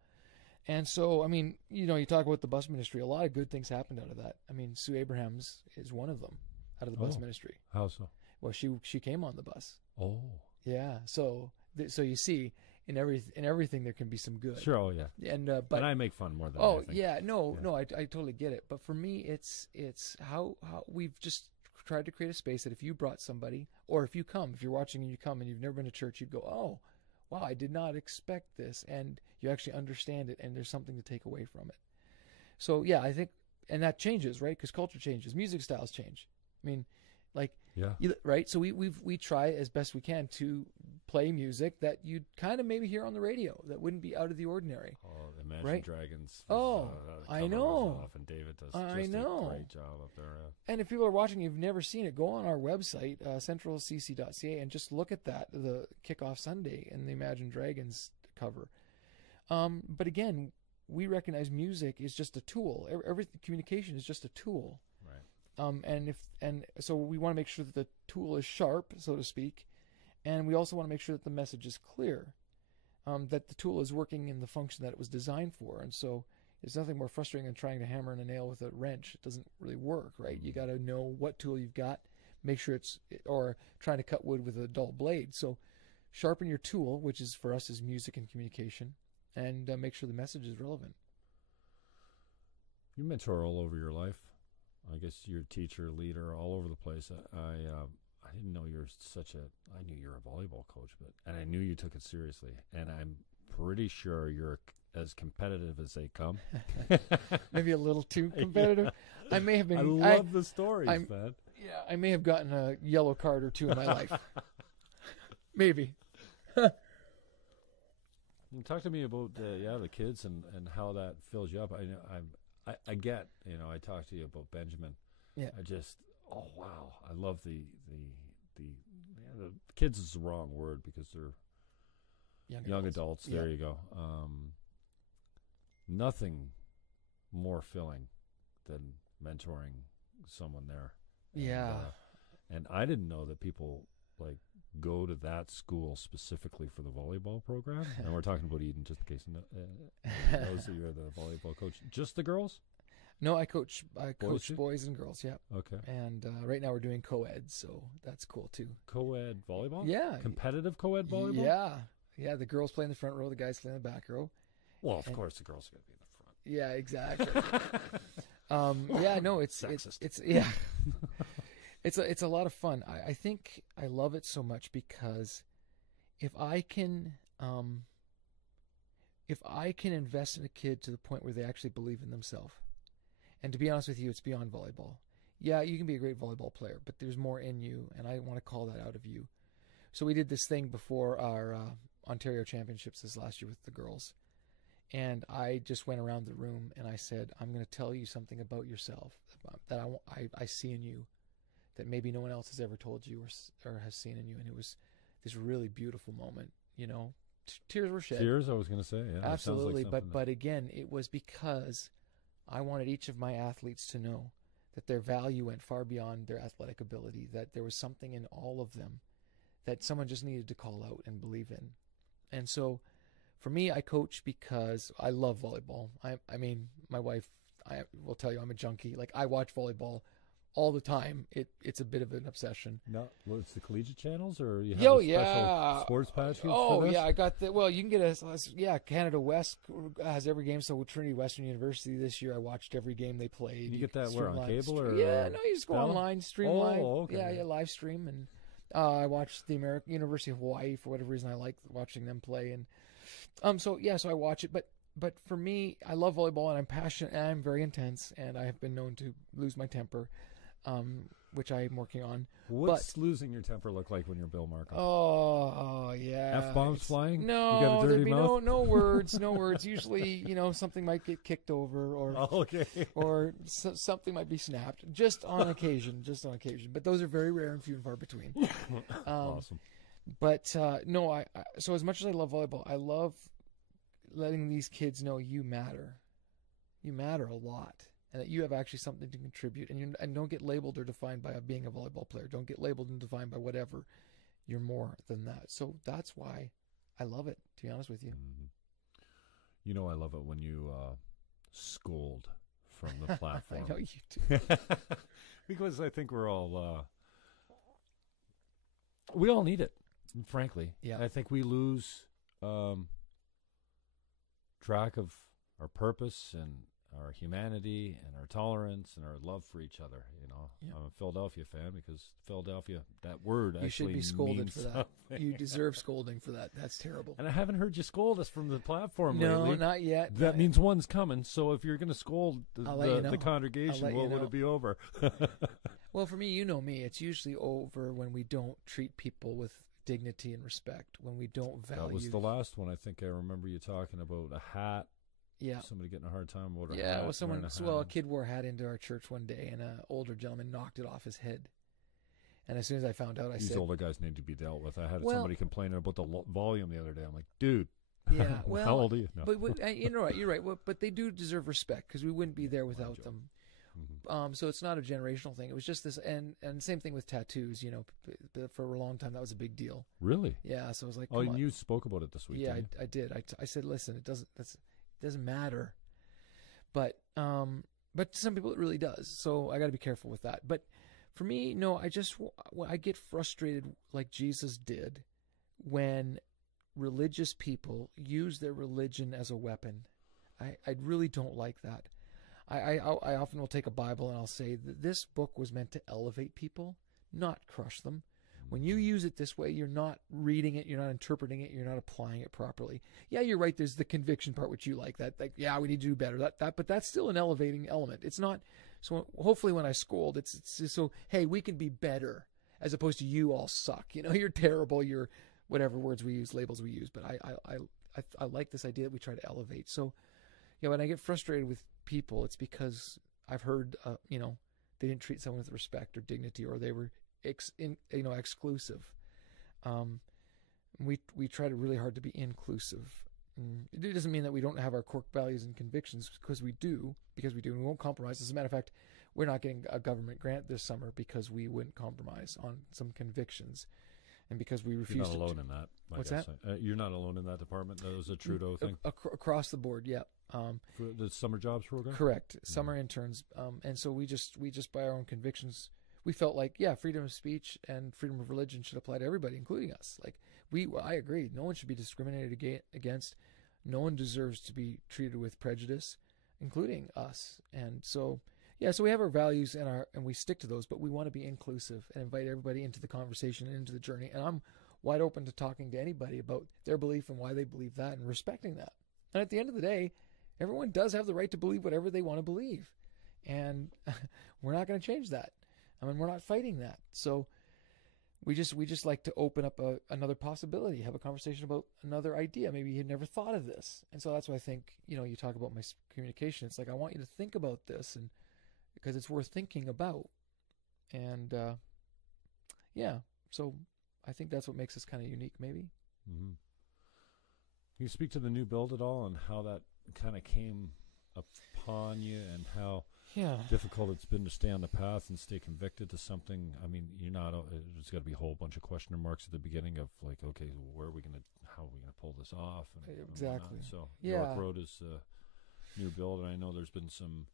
And so, I mean, you know, you talk about the bus ministry. A lot of good things happened out of that. I mean, Sue Abrahams is one of them out of the bus ministry. How so? Well, she came on the bus. Oh. Yeah. So you see, in everything there can be some good. Sure. Oh, yeah. And but and I make fun more than oh anything. yeah, no, I totally get it. But for me, it's how we've just tried to create a space that if you brought somebody, or if you're watching and you come and you've never been to church, you'd go, oh, wow, I did not expect this, and you actually understand it, and there's something to take away from it. So yeah, I think, and that changes, right? Because culture changes, music styles change. I mean, like, yeah, right. So we try as best we can to play music that you'd kind of maybe hear on the radio that wouldn't be out of the ordinary. Oh, the Imagine right? Dragons. I know. And David does I just know. a great job up there. And if people are watching, you've never seen it, go on our website, centralcc.ca, and just look at that, the Kickoff Sunday and the Imagine Dragons cover. But again, we recognize music is just a tool. Everything, communication is just a tool. Right. And so we want to make sure that the tool is sharp, so to speak, and we also want to make sure that the message is clear, that the tool is working in the function that it was designed for. And so there's nothing more frustrating than trying to hammer in a nail with a wrench. It doesn't really work, right? You got to know what tool you've got, make sure or trying to cut wood with a dull blade. So sharpen your tool, which is for us is music and communication, and make sure the message is relevant. You mentor all over your life. I guess you're a teacher, leader, all over the place. I didn't know you're I knew you're a volleyball coach, and I knew you took it seriously. And I'm pretty sure you're as competitive as they come. Maybe a little too competitive. Yeah. I may have been. I love the stories, man. Yeah, I may have gotten a yellow card or two in my life. Maybe. Talk to me about the kids and how that fills you up. I get, I talked to you about Benjamin. Yeah. I just, oh wow, I love the kids is the wrong word because they're young adults. There you go. Nothing more filling than mentoring someone there. Yeah. And I didn't know that people like go to that school specifically for the volleyball program. And we're talking about Eden, just in case knows that you're the volleyball coach. Just the girls? No, I coach boys and girls. Yeah. Okay. And right now we're doing co-ed, so that's cool too. Co-ed volleyball? Yeah. Competitive co-ed volleyball? Yeah. Yeah. The girls play in the front row, the guys play in the back row. Well, of course, the girls are going to be in the front. Yeah, exactly. Yeah. No, it's yeah. It's a lot of fun. I think I love it so much because if I can invest in a kid to the point where they actually believe in themselves, and to be honest with you, it's beyond volleyball. Yeah, you can be a great volleyball player, but there's more in you, and I want to call that out of you. So we did this thing before our Ontario Championships this last year with the girls, and I just went around the room and I said, I'm going to tell you something about yourself that I see in you that maybe no one else has ever told you or has seen in you. And it was this really beautiful moment, tears were shed. Tears, I was going to say. Yeah, absolutely. But again, it was because I wanted each of my athletes to know that their value went far beyond their athletic ability, that there was something in all of them that someone just needed to call out and believe in. And so for me, I coach because I love volleyball. I mean, my wife, I will tell you, I'm a junkie. Like, I watch volleyball all the time. It's a bit of an obsession. No, well, it's the collegiate channels, or you have a special sports package? Oh, yeah, I got the. Well, you can get Canada West has every game. So with Trinity Western University this year, I watched every game they played. You get that where on cable or? Yeah, no, you just go online, stream live. Okay. Yeah, live stream, and I watched the American University of Hawaii for whatever reason. I like watching them play, and so I watch it, But for me, I love volleyball, and I'm passionate, and I'm very intense, and I have been known to lose my temper, which I'm working on. What's losing your temper look like when you're Bill Markham? Oh yeah. F-bombs flying? No, you got a dirty mouth? no words, no words. Usually, something might get kicked over, or or something might be snapped. Just on occasion. But those are very rare and few and far between. Awesome. But no, so as much as I love volleyball, I love letting these kids know you matter. You matter a lot, and that you have actually something to contribute. And don't get labeled or defined by being a volleyball player. Don't get labeled and defined by whatever. You're more than that. So that's why I love it, to be honest with you. Mm-hmm. You know, I love it when you scold from the platform. I know you do. Because I think we all need it, frankly. Yeah. I think we lose track of our purpose and our humanity and our tolerance and our love for each other. You know, Yeah. I'm a Philadelphia fan because Philadelphia, that word You should actually be scolded means for that. something. You deserve scolding for that. That's terrible. And I haven't heard you scold us from the platform No, lately. not yet. That means one's coming. So if you're going to scold I'll let you know. the congregation, I'll let what you would know. it be over? Well, for me, you know me. It's usually over when we don't treat people with dignity and respect, when we don't value. That was the last one. I think I remember you talking about a hat. Yeah. Somebody getting a hard time about a hat. Yeah, well, wearing a hat. a kid wore a hat into our church one day, and an older gentleman knocked it off his head. And as soon as I found out, I These said, older guys need to be dealt with. I had Well- somebody complaining about the volume the other day. I'm like, dude, "Yeah, well, how old are you? No. but you know what? You're right. Well, but they do deserve respect because we wouldn't be there without joke. them. Mhm. So it's not a generational thing. It was just this, and same thing with tattoos. You know, for a long time that was a big deal. Really? Yeah, so I was like, Oh, come and on. you spoke about it this week. Yeah, didn't you? I did. I said, listen, it doesn't matter. But some people it really does. So I got to be careful with that. But for me, no, I get frustrated like Jesus did when religious people use their religion as a weapon. I really don't like that. I often will take a Bible and I'll say that this book was meant to elevate people, not crush them. When you use it this way, you're not reading it, you're not interpreting it, you're not applying it properly. Yeah, you're right. There's the conviction part, which you like. That, like, yeah, we need to do better. But that's still an elevating element. It's not. So hopefully, when I scold, it's so hey, we can be better, as opposed to you all suck. You know, you're terrible. You're whatever words we use, labels we use. But I like this idea that we try to elevate. So yeah, when I get frustrated with people, it's because I've heard they didn't treat someone with respect or dignity, or they were exclusive. We try to really hard to be inclusive. It doesn't mean that we don't have our core values and convictions, because we do, and we won't compromise. As a matter of fact, we're not getting a government grant this summer because we wouldn't compromise on some convictions, and because we refuse. You're not alone in that. What's that? You're not alone in that department. That was a Trudeau thing. Across the board, yeah. For the summer jobs program. Correct. Summer interns, and so we just by our own convictions. We felt like, yeah, freedom of speech and freedom of religion should apply to everybody, including us. Like I agree. No one should be discriminated against. No one deserves to be treated with prejudice, including us. And so, yeah, so we have our values and we stick to those, but we want to be inclusive and invite everybody into the conversation and into the journey. And I'm wide open to talking to anybody about their belief and why they believe that, and respecting that. And at the end of the day, everyone does have the right to believe whatever they want to believe. And we're not going to change that. I mean, we're not fighting that. So we just like to open up another possibility, have a conversation about another idea. Maybe you never thought of this. And so that's why I think, you talk about my communication. It's like, I want you to think about this, and because it's worth thinking about. And yeah, so I think that's what makes us kind of unique, maybe. Mm-hmm. Can you speak to the new build at all and how that kind of came upon you, and how difficult it's been to stay on the path and stay convicted to something? I mean, there's got to be a whole bunch of question marks at the beginning of like, okay, how are we going to pull this off? And exactly. So Yeah. York Road is a new build, and I know there's been some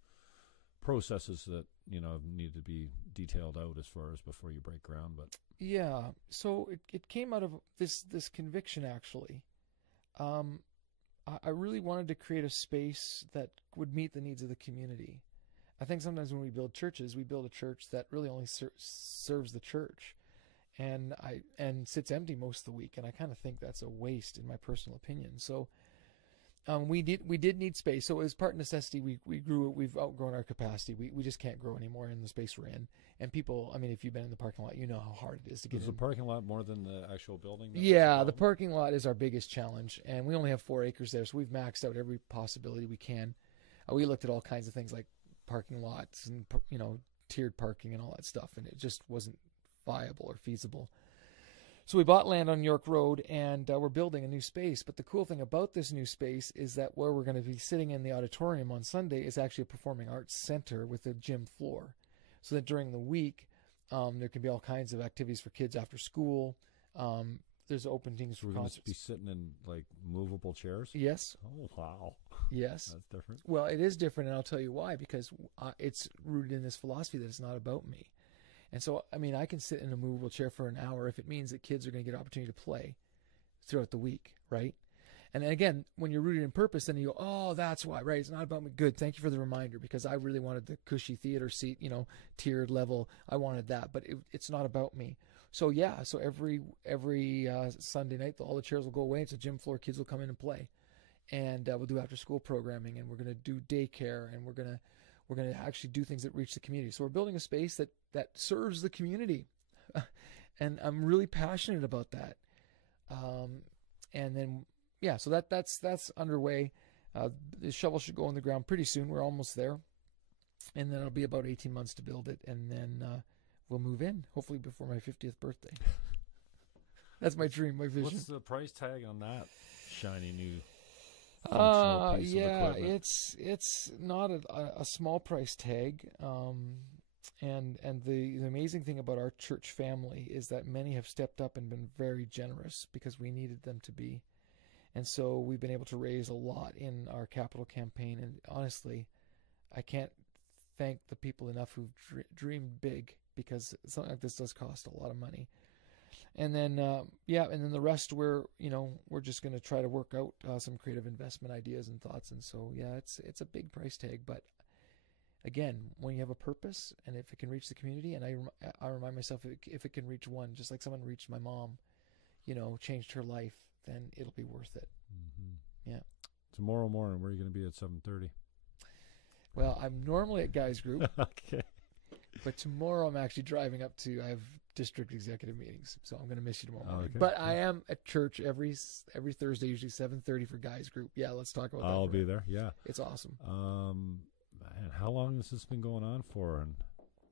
processes that, need to be detailed out as far as before you break ground, but yeah. So it came out of this conviction, actually. I really wanted to create a space that would meet the needs of the community. I think sometimes when we build churches, we build a church that really only serves the church, and sits empty most of the week. And I kind of think that's a waste, in my personal opinion. So we did need space. So as part of necessity, we've outgrown our capacity. We just can't grow anymore in the space we're in. And people, I mean, if you've been in the parking lot, you know how hard it is to get in. Is the parking lot more than the actual building? Yeah, the parking lot is our biggest challenge, and we only have 4 acres there, so we've maxed out every possibility we can. We looked at all kinds of things like parking lots and tiered parking and all that stuff, and it just wasn't viable or feasible. So we bought land on York Road, and we're building a new space. But the cool thing about this new space is that where we're going to be sitting in the auditorium on Sunday is actually a performing arts center with a gym floor, so that during the week there can be all kinds of activities for kids after school. there's open things for We're going to concerts. be sitting in like movable chairs. Yes. Oh wow. Yes. That's different. Well, it is different, and I'll tell you why. Because it's rooted in this philosophy that it's not about me. And so, I mean, I can sit in a movable chair for an hour if it means that kids are going to get an opportunity to play throughout the week, right? And again, when you're rooted in purpose, then you go, oh, that's why, right? It's not about me. Good. Thank you for the reminder, because I really wanted the cushy theater seat, tiered level. I wanted that, but it's not about me. So yeah, so every Sunday night, all the chairs will go away. It's a gym floor. Kids will come in and play, and we'll do after school programming, and we're going to do daycare, and we're going to actually do things that reach the community. So we're building a space that serves the community, and I'm really passionate about that. And then. Yeah, so that's underway. The shovel should go in the ground pretty soon. We're almost there. And then it'll be about 18 months to build it. And then we'll move in, hopefully before my 50th birthday. That's my dream, my vision. What's the price tag on that shiny new functional piece of equipment? It's not a small price tag. And the amazing thing about our church family is that many have stepped up and been very generous because we needed them to be. And so we've been able to raise a lot in our capital campaign. And honestly, I can't thank the people enough who've dreamed big, because something like this does cost a lot of money. And then, and then the rest we're just going to try to work out some creative investment ideas and thoughts. And so, yeah, it's a big price tag. But again, when you have a purpose and if it can reach the community, and I remind myself, if it can reach one, just like someone reached my mom, changed her life, then it'll be worth it. Mm-hmm. Yeah. Tomorrow morning, where are you going to be at 7:30? Well, I'm normally at Guys Group. Okay. But tomorrow I'm actually driving up I have district executive meetings, so I'm going to miss you tomorrow morning. Okay. But I am at church every Thursday, usually 7:30 for Guys Group. Yeah, let's talk about that. I'll be there. Yeah. It's awesome. Man, how long has this been going on for?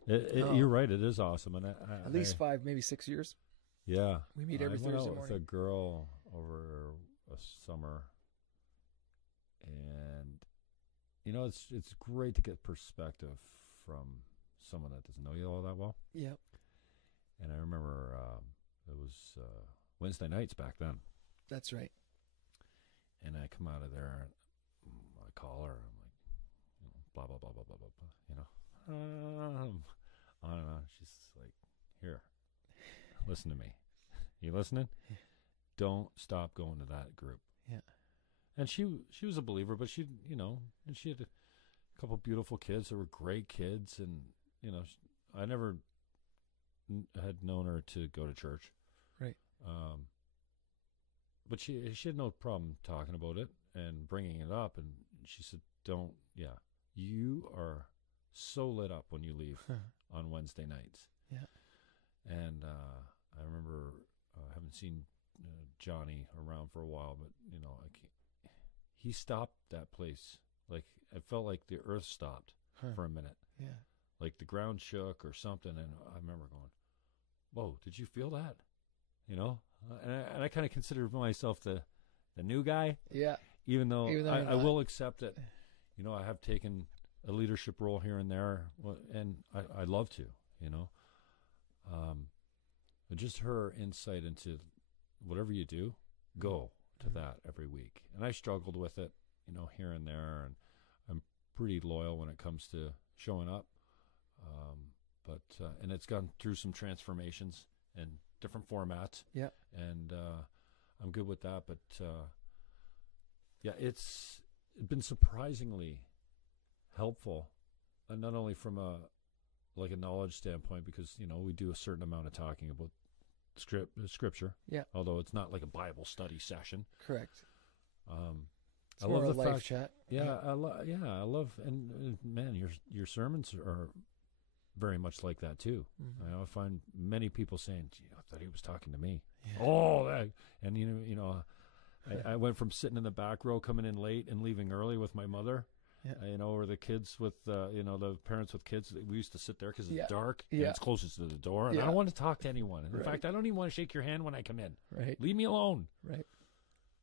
And you're right, it is awesome. And at least 5, maybe 6 years. Yeah. We meet every Thursday morning. With a girl over a summer, and it's great to get perspective from someone that doesn't know you all that well. Yeah. And I remember it was Wednesday nights back then. That's right. And I come out of there, and I call her. I'm like, blah blah blah blah blah blah. On and on. She's like, here. Listen to me. You listening? Don't stop going to that group. Yeah. And she was a believer, but she had a couple beautiful kids that were great kids, and I never had known her to go to church. Right. But she had no problem talking about it and bringing it up, and she said, "Don't. Yeah, you are so lit up when you leave on Wednesday nights." Yeah. And I remember haven't seen Johnny around for a while, but he stopped that place. Like, it felt like the earth stopped for a minute. Yeah. Like the ground shook or something, and I remember going, "Whoa, did you feel that?" And I kind of consider myself the new guy. Yeah. Even though I will accept that, I have taken a leadership role here and there, and I love to, But just her insight into whatever you do, go to that every week. And I struggled with it, here and there, and I'm pretty loyal when it comes to showing up. And it's gone through some transformations and different formats. Yeah. And I'm good with that. But it's been surprisingly helpful, and not only from a knowledge standpoint, because we do a certain amount of talking about scripture. Yeah. Although it's not like a Bible study session. Correct. I love the live chat. Yeah, I love, and man, your sermons are very much like that too. Mm-hmm. I find many people saying, "Gee, I thought he was talking to me." Yeah. Oh, that, and I went from sitting in the back row, coming in late, and leaving early with my mother. Yeah. Or the kids with, the parents with kids. We used to sit there because it's dark. Yeah. And it's closest to the door. And I don't want to talk to anyone. And in fact, I don't even want to shake your hand when I come in. Right. Leave me alone. Right.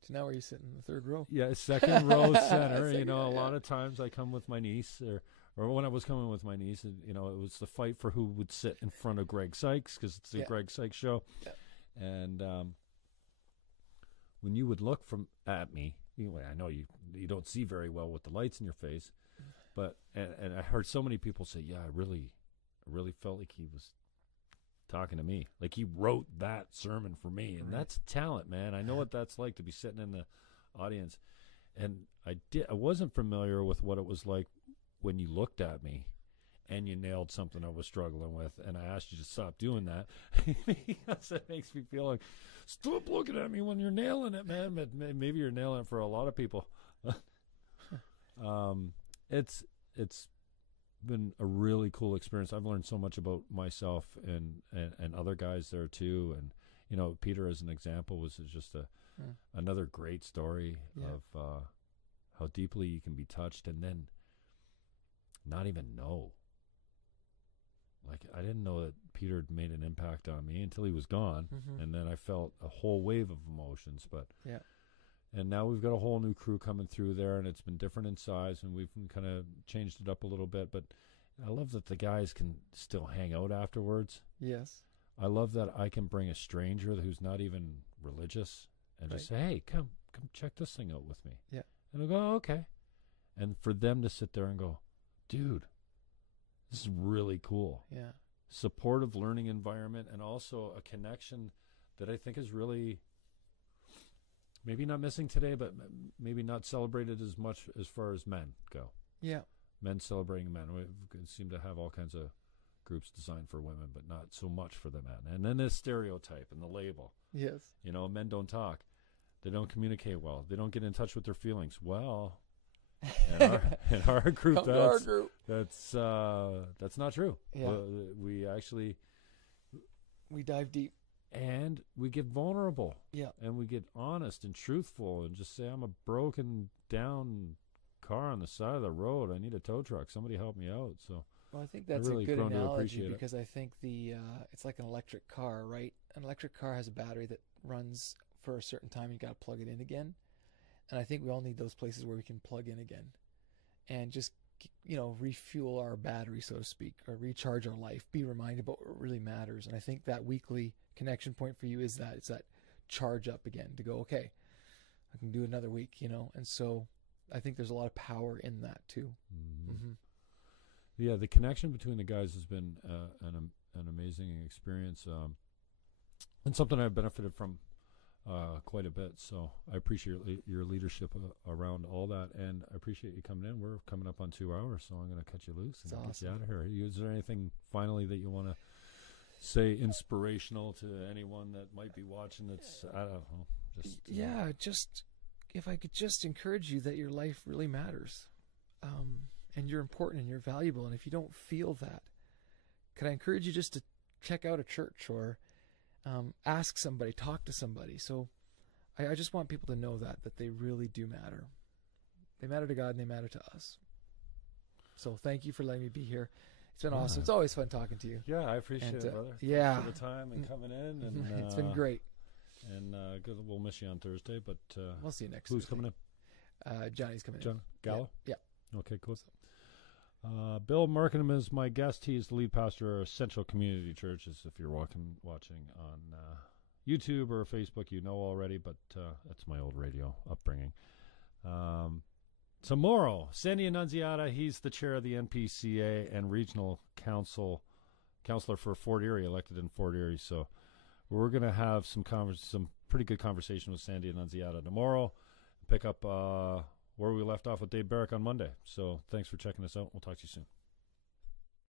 So now where you sitting in the third row? Yeah, second row center. A lot of times I come with my niece, or when I was coming with my niece, and, it was the fight for who would sit in front of Greg Sykes, because it's the Greg Sykes show. Yeah. And when you would look at me, I know you don't see very well with the lights in your face, but and I heard so many people say, yeah, I really felt like he was talking to me, like he wrote that sermon for me, and that's talent, man. I know what that's like to be sitting in the audience, and I wasn't familiar with what it was like when you looked at me and you nailed something I was struggling with, and I asked you to stop doing that because it makes me feel like, stop looking at me when you're nailing it, man. But maybe you're nailing it for a lot of people. It's been a really cool experience. I've learned so much about myself and other guys there too. And you know, Peter as an example was just another great story of how deeply you can be touched and then not even know. Like, I didn't know that Peter had made an impact on me until he was gone, and then I felt a whole wave of emotions. But and now we've got a whole new crew coming through there, and it's been different in size, and we've kind of changed it up a little bit. But I love that the guys can still hang out afterwards. Yes. I love that I can bring a stranger who's not even religious and just say, hey, come check this thing out with me. Yeah. And I'll go, oh, okay. And for them to sit there and go, dude, this is really cool. Yeah. Supportive learning environment, and also a connection that I think is really maybe not missing today, but maybe not celebrated as much as far as men go. Yeah. Men celebrating men. We seem to have all kinds of groups designed for women, but not so much for the men. And then the stereotype and the label. Yes. You know, men don't talk. They don't communicate well. They don't get in touch with their feelings. Well, in our group, that's not true. Yeah. We actually dive deep, and we get vulnerable. Yeah. And we get honest and truthful, and just say, I'm a broken down car on the side of the road. I need a tow truck. Somebody help me out. So, well, I think that's really a good analogy, it. because I think it's like an electric car, right? An electric car has a battery that runs for a certain time. You got to plug it in again. And I think we all need those places where we can plug in again and just, refuel our battery, so to speak, or recharge our life, be reminded about what really matters. And I think that weekly connection point for you is that it's that charge up again to go, okay, I can do another week, And so I think there's a lot of power in that too. Yeah, the connection between the guys has been an amazing experience, and something I've benefited from quite a bit. So I appreciate your leadership around all that, and I appreciate you coming in. We're coming up on 2 hours, so I'm going to cut you loose and get you out of here. Is there anything finally that you want to say inspirational to anyone that might be watching that's, I don't know, just if I could just encourage you that your life really matters, and you're important and you're valuable. And if you don't feel that, could I encourage you just to check out a church or ask somebody, talk to somebody. So I just want people to know that they really do matter. They matter to God and they matter to us. So thank you for letting me be here. It's been awesome. It's always fun talking to you. Yeah, I appreciate it, brother. Yeah. Thanks for the time and coming in. And it's been great. And good, we'll miss you on Thursday, but we'll see you next Who's Thursday. coming in? Johnny's coming in. John Gallo? Yeah. Okay, cool. Bill Markham is my guest. He's the lead pastor of Central Community Churches. If you're watching on YouTube or Facebook, you know already, but that's my old radio upbringing. Tomorrow, Sandy Annunziata, he's the chair of the NPCA and regional counselor for Fort Erie, elected in Fort Erie. So we're going to have some pretty good conversation with Sandy Annunziata tomorrow. Pick up where we left off with Dave Barrick on Monday. So thanks for checking us out. We'll talk to you soon.